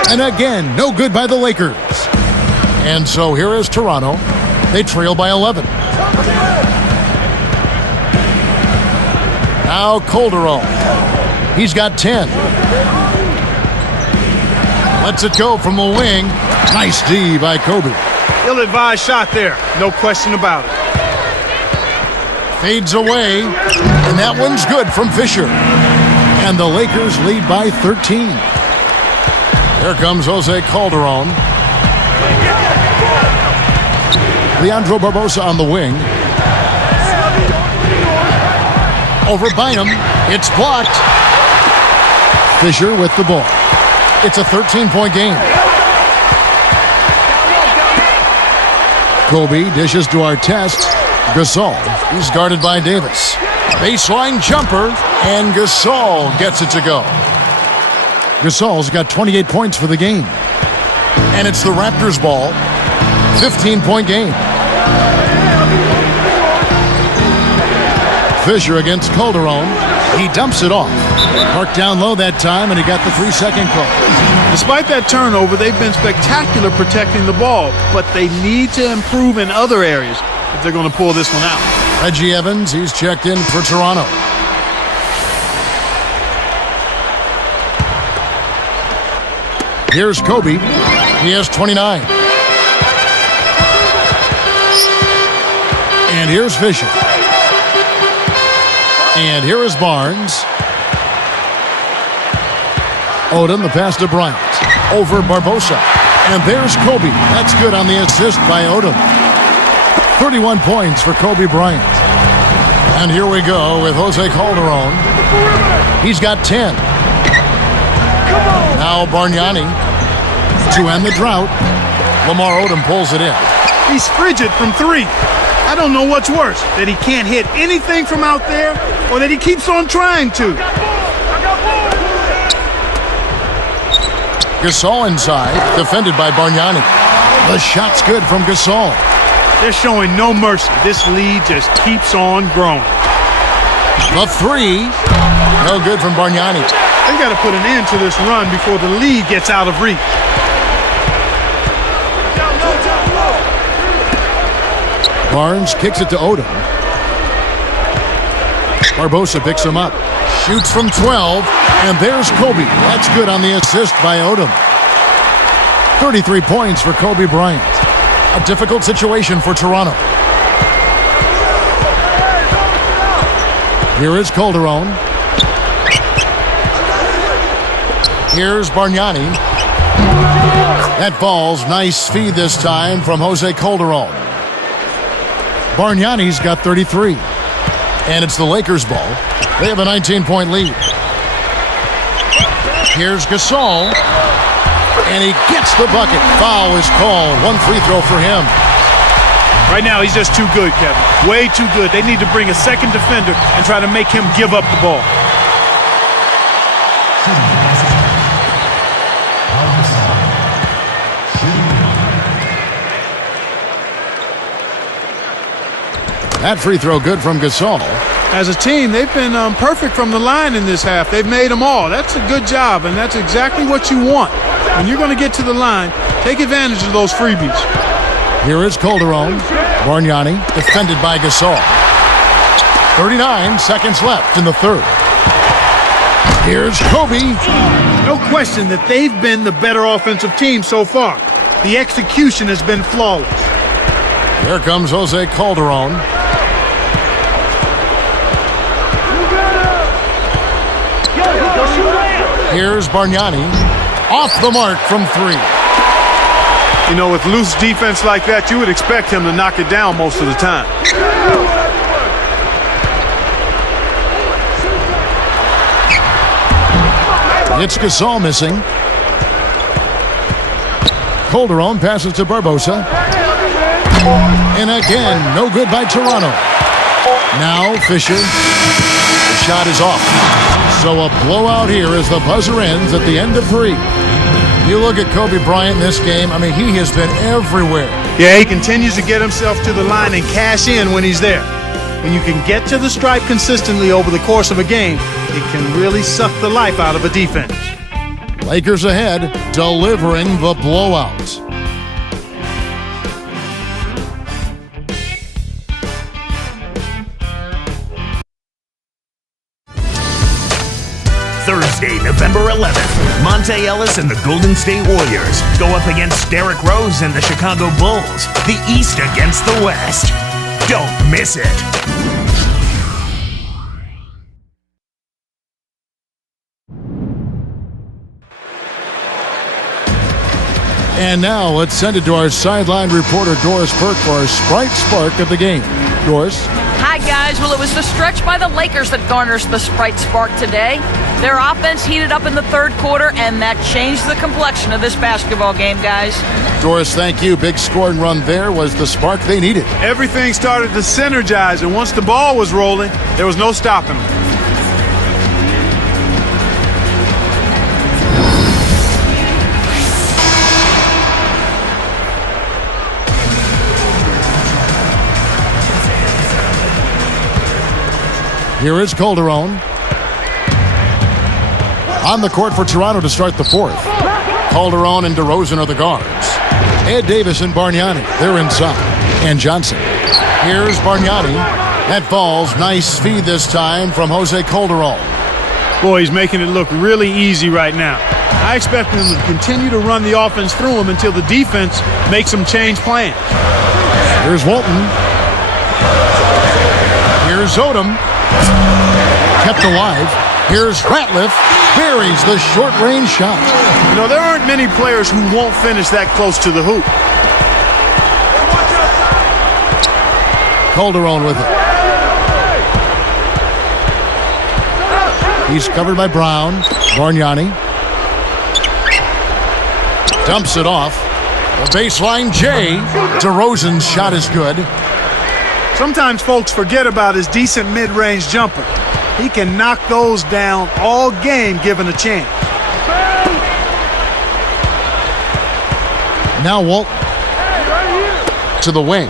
And again, no good by the Lakers. And so here is Toronto. They trail by 11. Now Calderon. He's got 10. Lets it go from the wing. Nice D by Kobe. Ill-advised shot there. No question about it. Fades away. And that one's good from Fisher. And the Lakers lead by 13. Here comes Jose Calderon. Leandro Barbosa on the wing. Over Bynum. It's blocked. Fisher with the ball. It's a 13-point game. Kobe dishes to Artest. Gasol. He's guarded by Davis. Baseline jumper. And Gasol gets it to go. Gasol's got 28 points for the game. And it's the Raptors' ball. 15-point game. Fisher against Calderon. He dumps it off. Marked down low that time, and he got the 3-second call. Despite that turnover, they've been spectacular protecting the ball, but they need to improve in other areas if they're going to pull this one out. Reggie Evans, he's checked in for Toronto. Here's Kobe. He has 29. And here's Fisher. And here is Barnes. Odom, the pass to Bryant. Over Barbosa. And there's Kobe. That's good on the assist by Odom. 31 points for Kobe Bryant. And here we go with Jose Calderon. He's got 10. Now Bargnani to end the drought. Lamar Odom pulls it in. He's frigid from 3. I don't know what's worse, that he can't hit anything from out there or that he keeps on trying to. Gasol inside, defended by Bargnani. The shot's good from Gasol. They're showing no mercy. This lead just keeps on growing. The 3, no good from Bargnani. They've got to put an end to this run before the lead gets out of reach. Barnes kicks it to Odom. Barbosa picks him up. Shoots from 12. And there's Kobe. That's good on the assist by Odom. 33 points for Kobe Bryant. A difficult situation for Toronto. Here is Calderon. Here's Bargnani. That ball's nice feed this time from Jose Calderon. Bargnani's got 33. And it's the Lakers' ball. They have a 19-point lead. Here's Gasol. And he gets the bucket. Foul is called. One free throw for him. Right now, he's just too good, Kevin. Way too good. They need to bring a second defender and try to make him give up the ball. That free throw good from Gasol. As a team, they've been perfect from the line in this half. They've made them all. That's a good job, and that's exactly what you want. When you're going to get to the line, take advantage of those freebies. Here is Calderon. Bargnani defended by Gasol. 39 seconds left in the third. Here's Kobe. No question that they've been the better offensive team so far. The execution has been flawless. Here comes Jose Calderon. Here's Bargnani. Off the mark from three. You know, with loose defense like that, you would expect him to knock it down most of the time. It's Gasol missing. Calderon passes to Barbosa. And again, no good by Toronto. Now Fisher. The shot is off. So a blowout here as the buzzer ends at the end of three. You look at Kobe Bryant in this game, I mean, he has been everywhere. Yeah, he continues to get himself to the line and cash in when he's there. When you can get to the stripe consistently over the course of a game, it can really suck the life out of a defense. Lakers ahead, delivering the blowout. Thursday, November 11th, Monte Ellis and the Golden State Warriors go up against Derrick Rose and the Chicago Bulls, the East against the West. Don't miss it. And now let's send it to our sideline reporter, Doris Burke, for our Sprite Spark of the game. Doris? Hi, guys. Well, it was the stretch by the Lakers that garnished the Sprite Spark today. Their offense heated up in the third quarter, and that changed the complexion of this basketball game, guys. Doris, thank you. Big scoring run there was the spark they needed. Everything started to synergize, and once the ball was rolling, there was no stopping them. Here is Calderon. On the court for Toronto to start the fourth. Calderon and DeRozan are the guards. Ed Davis and Bargnani, they're inside. And Johnson. Here's Bargnani. That falls. Nice feed this time from Jose Calderon. Boy, he's making it look really easy right now. I expect him to continue to run the offense through him until the defense makes him change plans. Here's Walton. Here's Odom. Kept alive. Here's Ratliff. Buries the short-range shot. You know, there aren't many players who won't finish that close to the hoop. Calderon with it. He's covered by Brown. Bargnani. Dumps it off. The baseline J. DeRozan's shot is good. Sometimes folks forget about his decent mid-range jumper. He can knock those down all game given a chance. Now Walt to the wing.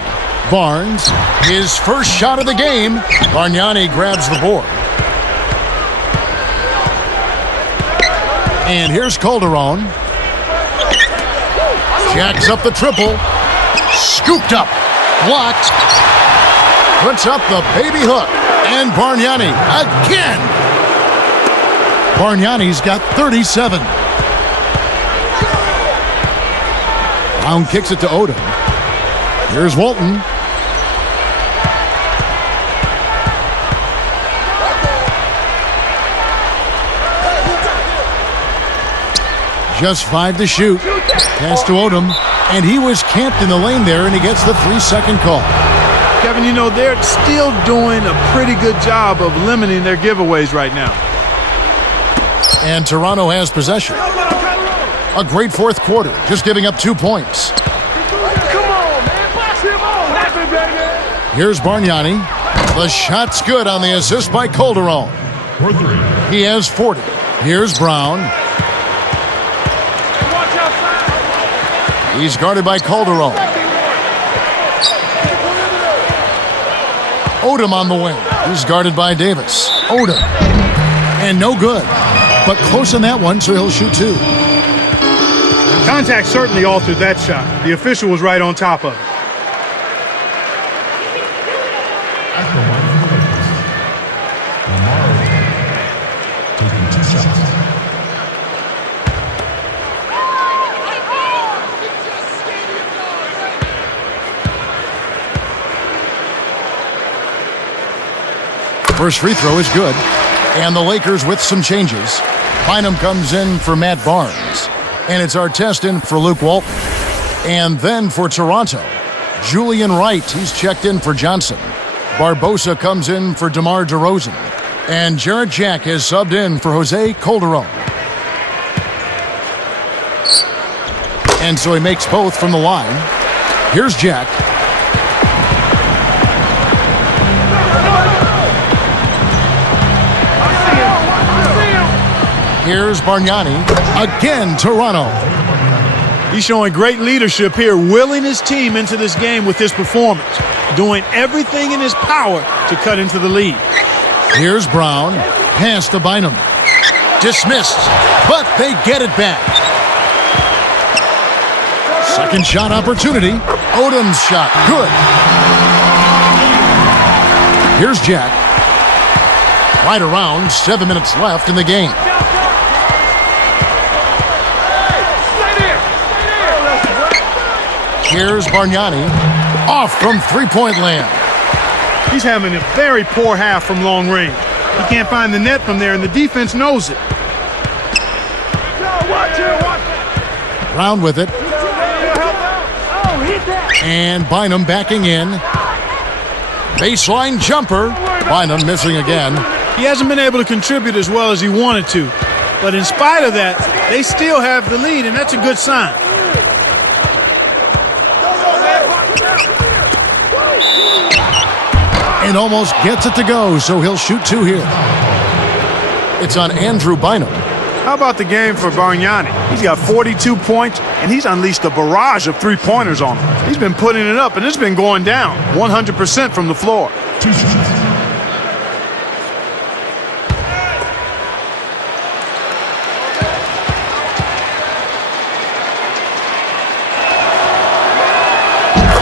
Barnes, his first shot of the game. Bargnani grabs the board. And here's Calderon. Jacks up the triple. Scooped up. Blocked. Puts up the baby hook. And Bargnani again. Bargnani's got 37. Brown kicks it to Odom. Here's Walton. Just 5 to shoot. Pass to Odom. And he was camped in the lane there, and he gets the 3-second call. Kevin, you know, they're still doing a pretty good job of limiting their giveaways right now. And Toronto has possession. A great fourth quarter, just giving up 2 points. Here's Bargnani. The shot's good on the assist by Calderon. For 3. He has 40. Here's Brown. He's guarded by Calderon. Odom on the wing. He's guarded by Davis. Odom. And no good. But close on that one, so he'll shoot 2. Contact certainly altered that shot. The official was right on top of it. At the line for the Lakers, Lamar taking 2 shots. First free throw is good. And the Lakers with some changes. Bynum comes in for Matt Barnes. And it's Artest in for Luke Walton. And then for Toronto, Julian Wright. He's checked in for Johnson. Barbosa comes in for DeMar DeRozan. And Jarrett Jack has subbed in for Jose Calderon. And so he makes both from the line. Here's Jack. Here's Bargnani. Again, Toronto. He's showing great leadership here, willing his team into this game with his performance, doing everything in his power to cut into the lead. Here's Brown. Pass to Bynum. Dismissed, but they get it back. Second shot opportunity. Odom's shot. Good. Here's Jack. Right around, 7 minutes left in the game. Here's Bargnani. Off from three-point land. He's having a very poor half from long range. He can't find the net from there, and the defense knows it. Brown with it. And Bynum backing in. Baseline jumper. Bynum missing again. He hasn't been able to contribute as well as he wanted to. But in spite of that, they still have the lead, and that's a good sign. And almost gets it to go, so he'll shoot 2 here. It's on Andrew Bynum. How about the game for Bargnani? He's got 42 points, and he's unleashed a barrage of three-pointers on him. He's been putting it up, and it's been going down 100% from the floor. 2 shots.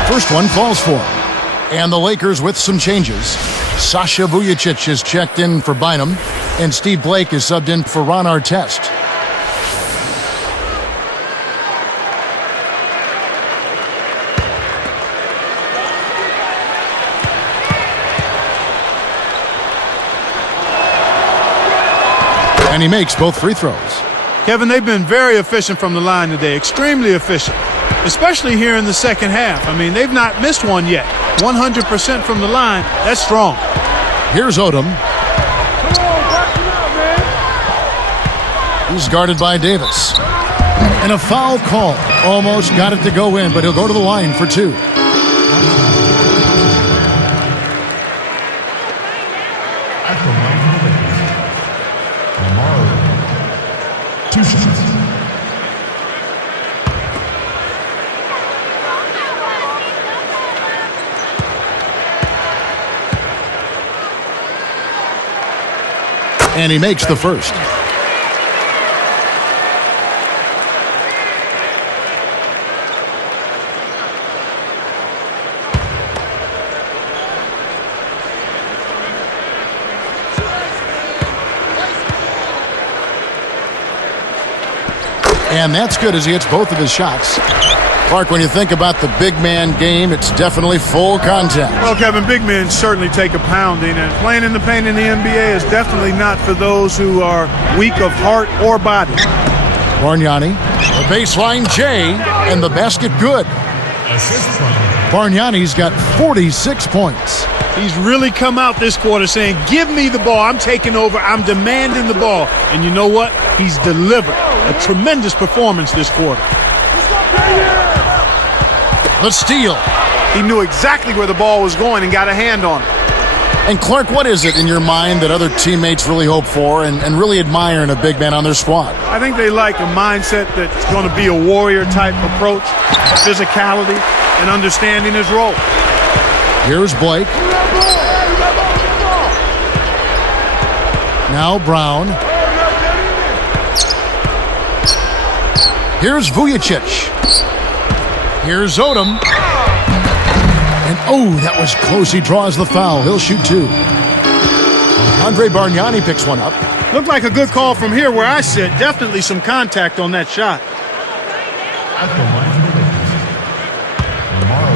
First one falls for him. And the Lakers with some changes. Sasha Vujacic is checked in for Bynum, and Steve Blake is subbed in for Ron Artest. And he makes both free throws. Kevin, they've been very efficient from the line today, extremely efficient, especially here in the second half. I mean, they've not missed one yet. 100% from the line, that's strong. Here's Odom. He's guarded by Davis. And a foul call. Almost got it to go in, but he'll go to the line for 2. At the line for the Lakers, Lamar 2 shots. And he makes the first. And that's good as he hits both of his shots. Clark, when you think about the big man game, it's definitely full contact. Well, Kevin, big men certainly take a pounding, and playing in the paint in the NBA is definitely not for those who are weak of heart or body. Bargnani, the baseline J, and the basket good. Assist from Bargnani's got 46 points. He's really come out this quarter saying, give me the ball. I'm taking over. I'm demanding the ball. And you know what? He's delivered a tremendous performance this quarter. The steal. He knew exactly where the ball was going and got a hand on it. And Clark, what is it in your mind that other teammates really hope for and really admire in a big man on their squad? I think they like a mindset that's going to be a warrior-type approach, physicality, and understanding his role. Here's Blake. Now Brown. Here's Vujicic. Here's Odom. And oh, that was close. He draws the foul. He'll shoot two. Andre Bargnani picks one up. Looked like a good call from here where I sit. Definitely some contact on that shot. At the line for the Lakers, Lamar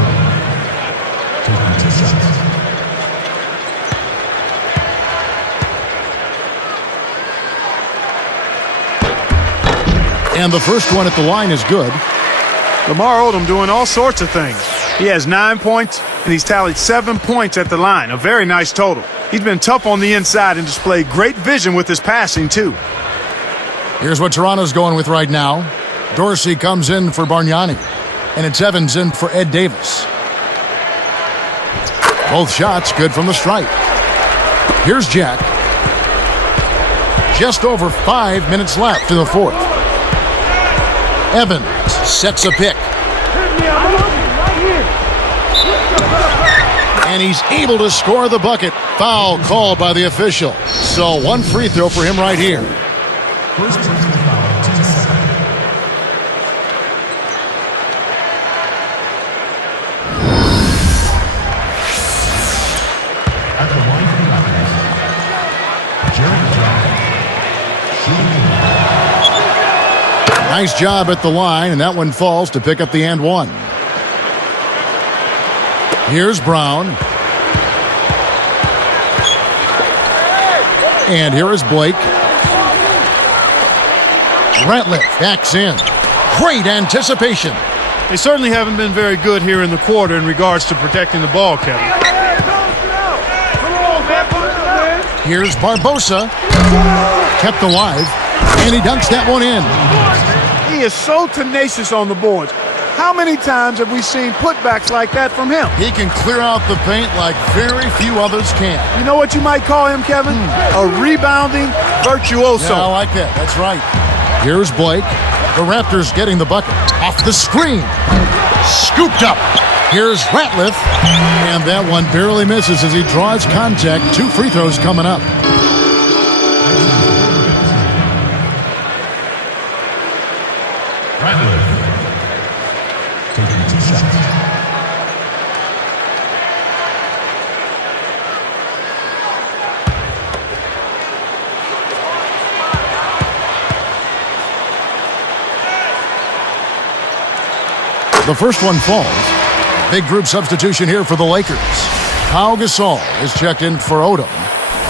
taking 2 shots. And the first one at the line is good. Lamar Odom doing all sorts of things. He has 9 points, and he's tallied 7 points at the line. A very nice total. He's been tough on the inside and displayed great vision with his passing, too. Here's what Toronto's going with right now. Dorsey comes in for Bargnani, and it's Evans in for Ed Davis. Both shots good from the stripe. Here's Jack. Just over 5 minutes left in the fourth. Evans sets a pick. And he's able to score the bucket. Foul called by the official. So one free throw for him right here. First personal foul, team 7. At the line for the Raptors, Jared Jackson. Nice job at the line, and that one falls to pick up the and one. Here's Brown. And here is Blake. Ratliff backs in. Great anticipation. They certainly haven't been very good here in the quarter in regards to protecting the ball, Kevin. Here's Barbosa. Kept alive. And he dunks that one in. He is so tenacious on the boards. How many times have we seen putbacks like that from him? He can clear out the paint like very few others can. You know what you might call him, Kevin? A rebounding virtuoso. Yeah, I like that. That's right. Here's Blake. The Raptors getting the bucket. Off the screen. Scooped up. Here's Ratliff. And that one barely misses as he draws contact. 2 free throws coming up. Ratliff taking 2 shots. The first one falls. Big group substitution here for the Lakers. Pau Gasol is checked in for Odom.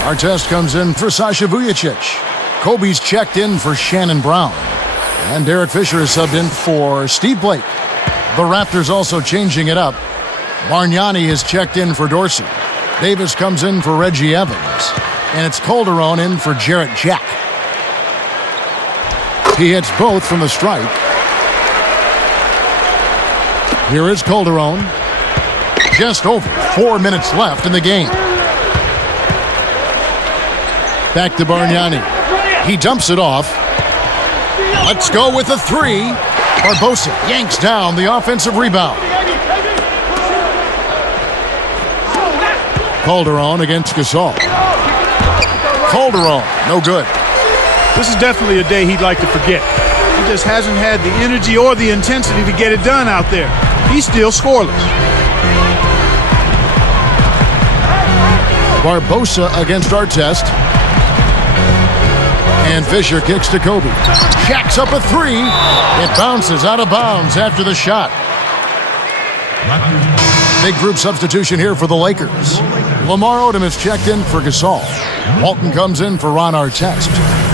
Artest comes in for Sasha Vujicic. Kobe's checked in for Shannon Brown. And Derek Fisher is subbed in for Steve Blake. The Raptors also changing it up. Bargnani is checked in for Dorsey. Davis comes in for Reggie Evans. And it's Calderon in for Jarrett Jack. He hits both from the stripe. Here is Calderon. Just over 4 minutes left in the game. Back to Bargnani. He dumps it off. Let's go with a 3. Barbosa yanks down the offensive rebound. Calderon against Gasol. Calderon, no good. This is definitely a day he'd like to forget. He just hasn't had the energy or the intensity to get it done out there. He's still scoreless. Barbosa against Artest. And Fisher kicks to Kobe. Jacks up a 3. It bounces out of bounds after the shot. Big group substitution here for the Lakers. Lamar Odom is checked in for Gasol. Walton comes in for Ron Artest.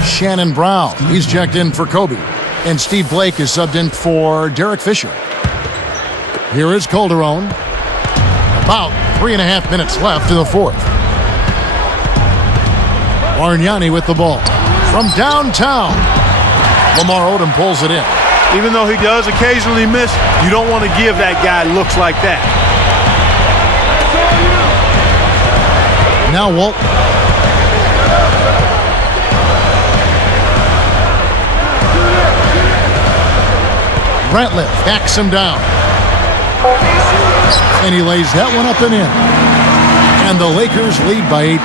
Shannon Brown, he's checked in for Kobe. And Steve Blake is subbed in for Derek Fisher. Here is Calderon. About 3.5 minutes left in the fourth. Bargnani with the ball. From downtown, Lamar Odom pulls it in. Even though he does occasionally miss, you don't want to give that guy looks like that. Now Walt. Ratliff backs him down. And he lays that one up and in. And the Lakers lead by 18.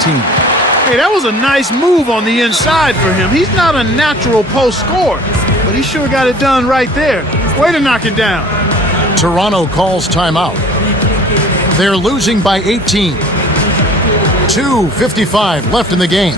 Hey, that was a nice move on the inside for him. He's not a natural post scorer, but he sure got it done right there. Way to knock it down. Toronto calls timeout. They're losing by 18. 2:55 left in the game.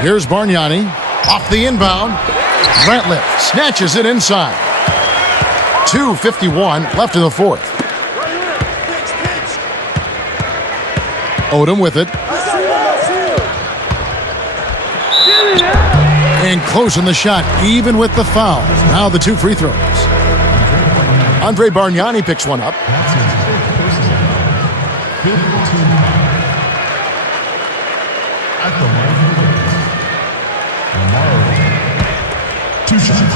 Here's Bargnani off the inbound. Ratliff snatches it inside. 2:51 left in the fourth. Odom with it. And closing the shot, even with the foul. Now the 2 free throws. Andre Bargnani picks one up. That's his personal 15. At the line for the Lakers, Lamar Odom. 2 shots.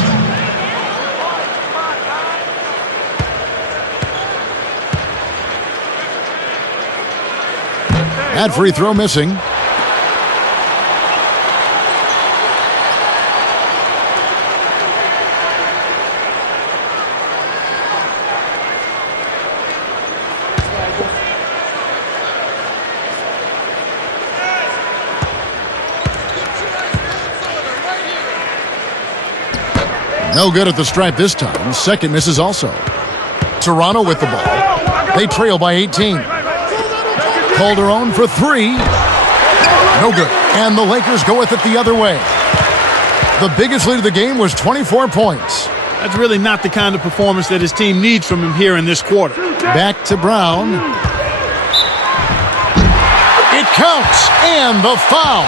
That free throw missing. No good at the stripe this time. Second misses also. Toronto with the ball. They trail by 18. Calderon for 3. No good. And the Lakers go with it the other way. The biggest lead of the game was 24 points. That's really not the kind of performance that his team needs from him here in this quarter. Back to Brown. It counts. And the foul.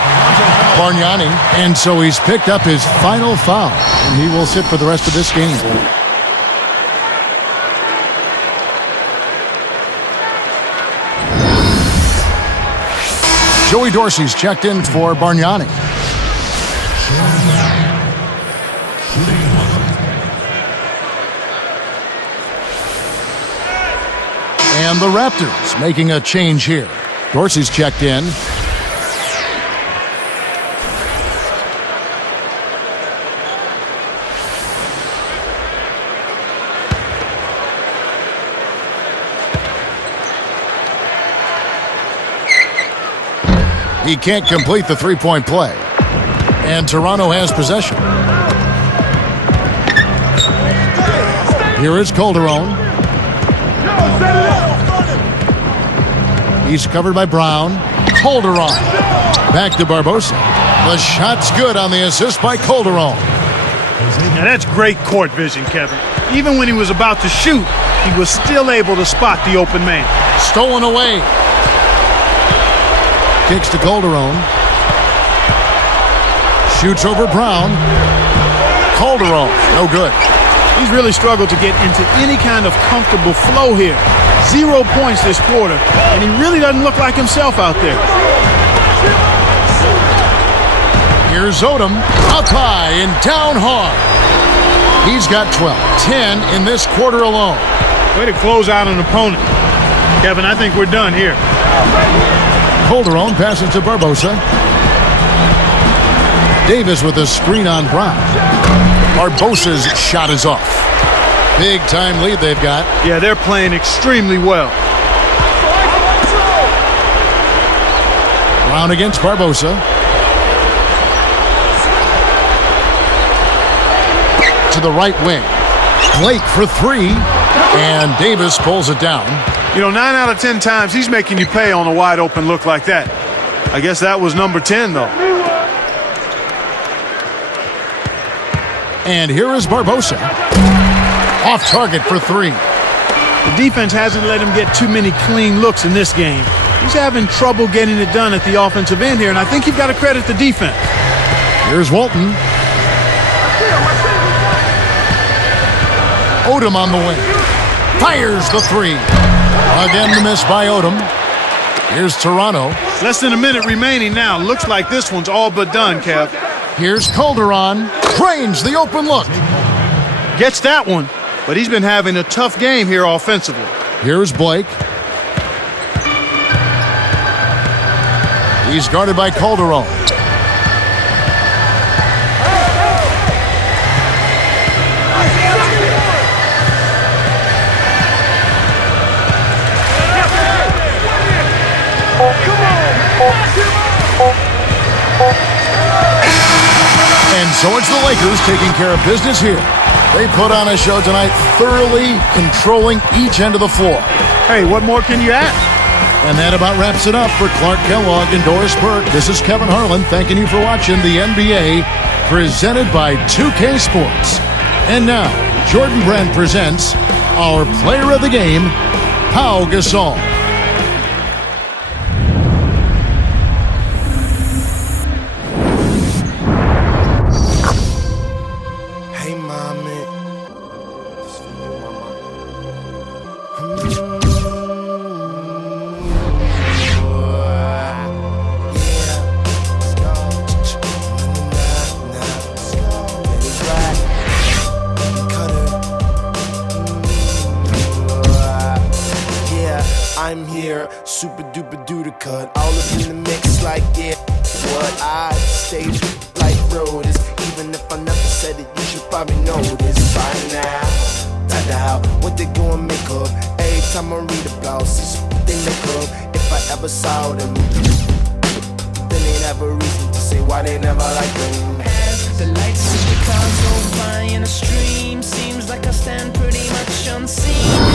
Bargnani. And so he's picked up his final foul. And he will sit for the rest of this game. Joey Dorsey's checked in for Bargnani. And the Raptors making a change here. Dorsey's checked in. He can't complete the three-point play. And Toronto has possession. Here is Calderon. He's covered by Brown. Calderon. Back to Barbosa. The shot's good on the assist by Calderon. Now that's great court vision, Kevin. Even when he was about to shoot, he was still able to spot the open man. Stolen away. Kicks to Calderon. Shoots over Brown. Calderon, no good. He's really struggled to get into any kind of comfortable flow here. 0 points this quarter, and he really doesn't look like himself out there. Here's Odom, up high and down hard. He's got 12, 10 in this quarter alone. Way to close out an opponent. Kevin, I think we're done here. Calderon passes to Barbosa. Davis with a screen on Brown. Barbosa's shot is off. Big time lead they've got. Yeah, they're playing extremely well. Brown against Barbosa. To the right wing. Blake for three. And Davis pulls it down. You know, 9 out of 10 times he's making you pay on a wide open look like that. I guess that was number 10, though. And here is Barbosa. Off target for three. The defense hasn't let him get too many clean looks in this game. He's having trouble getting it done at the offensive end here, and I think you've got to credit the defense. Here's Walton. Odom on the wing. Fires the three. Again, the miss by Odom. Here's Toronto. Less than a minute remaining now. Looks like this one's all but done, Kev. Here's Calderon. Drains the open look. Gets that one, but he's been having a tough game here offensively. Here's Blake. He's guarded by Calderon. And so it's the Lakers taking care of business here. They put on a show tonight, thoroughly controlling each end of the floor. Hey, what more can you ask? And that about wraps it up for Clark Kellogg and Doris Burke. This is Kevin Harlan thanking you for watching the NBA presented by 2K Sports. And now, Jordan Brand presents our player of the game, Pau Gasol. Hey, mommy. I'm here, super duper duper cut, all up in the mix like yeah. What I stay like Rhodes, even if I never said it, you should probably know this by now. Tada, what they gonna make up? Every time I read about this, they make up. If I ever saw them, then they'd have a reason to say why they never like them. As the lights in the cars go by in a stream, seems like I stand pretty much unseen.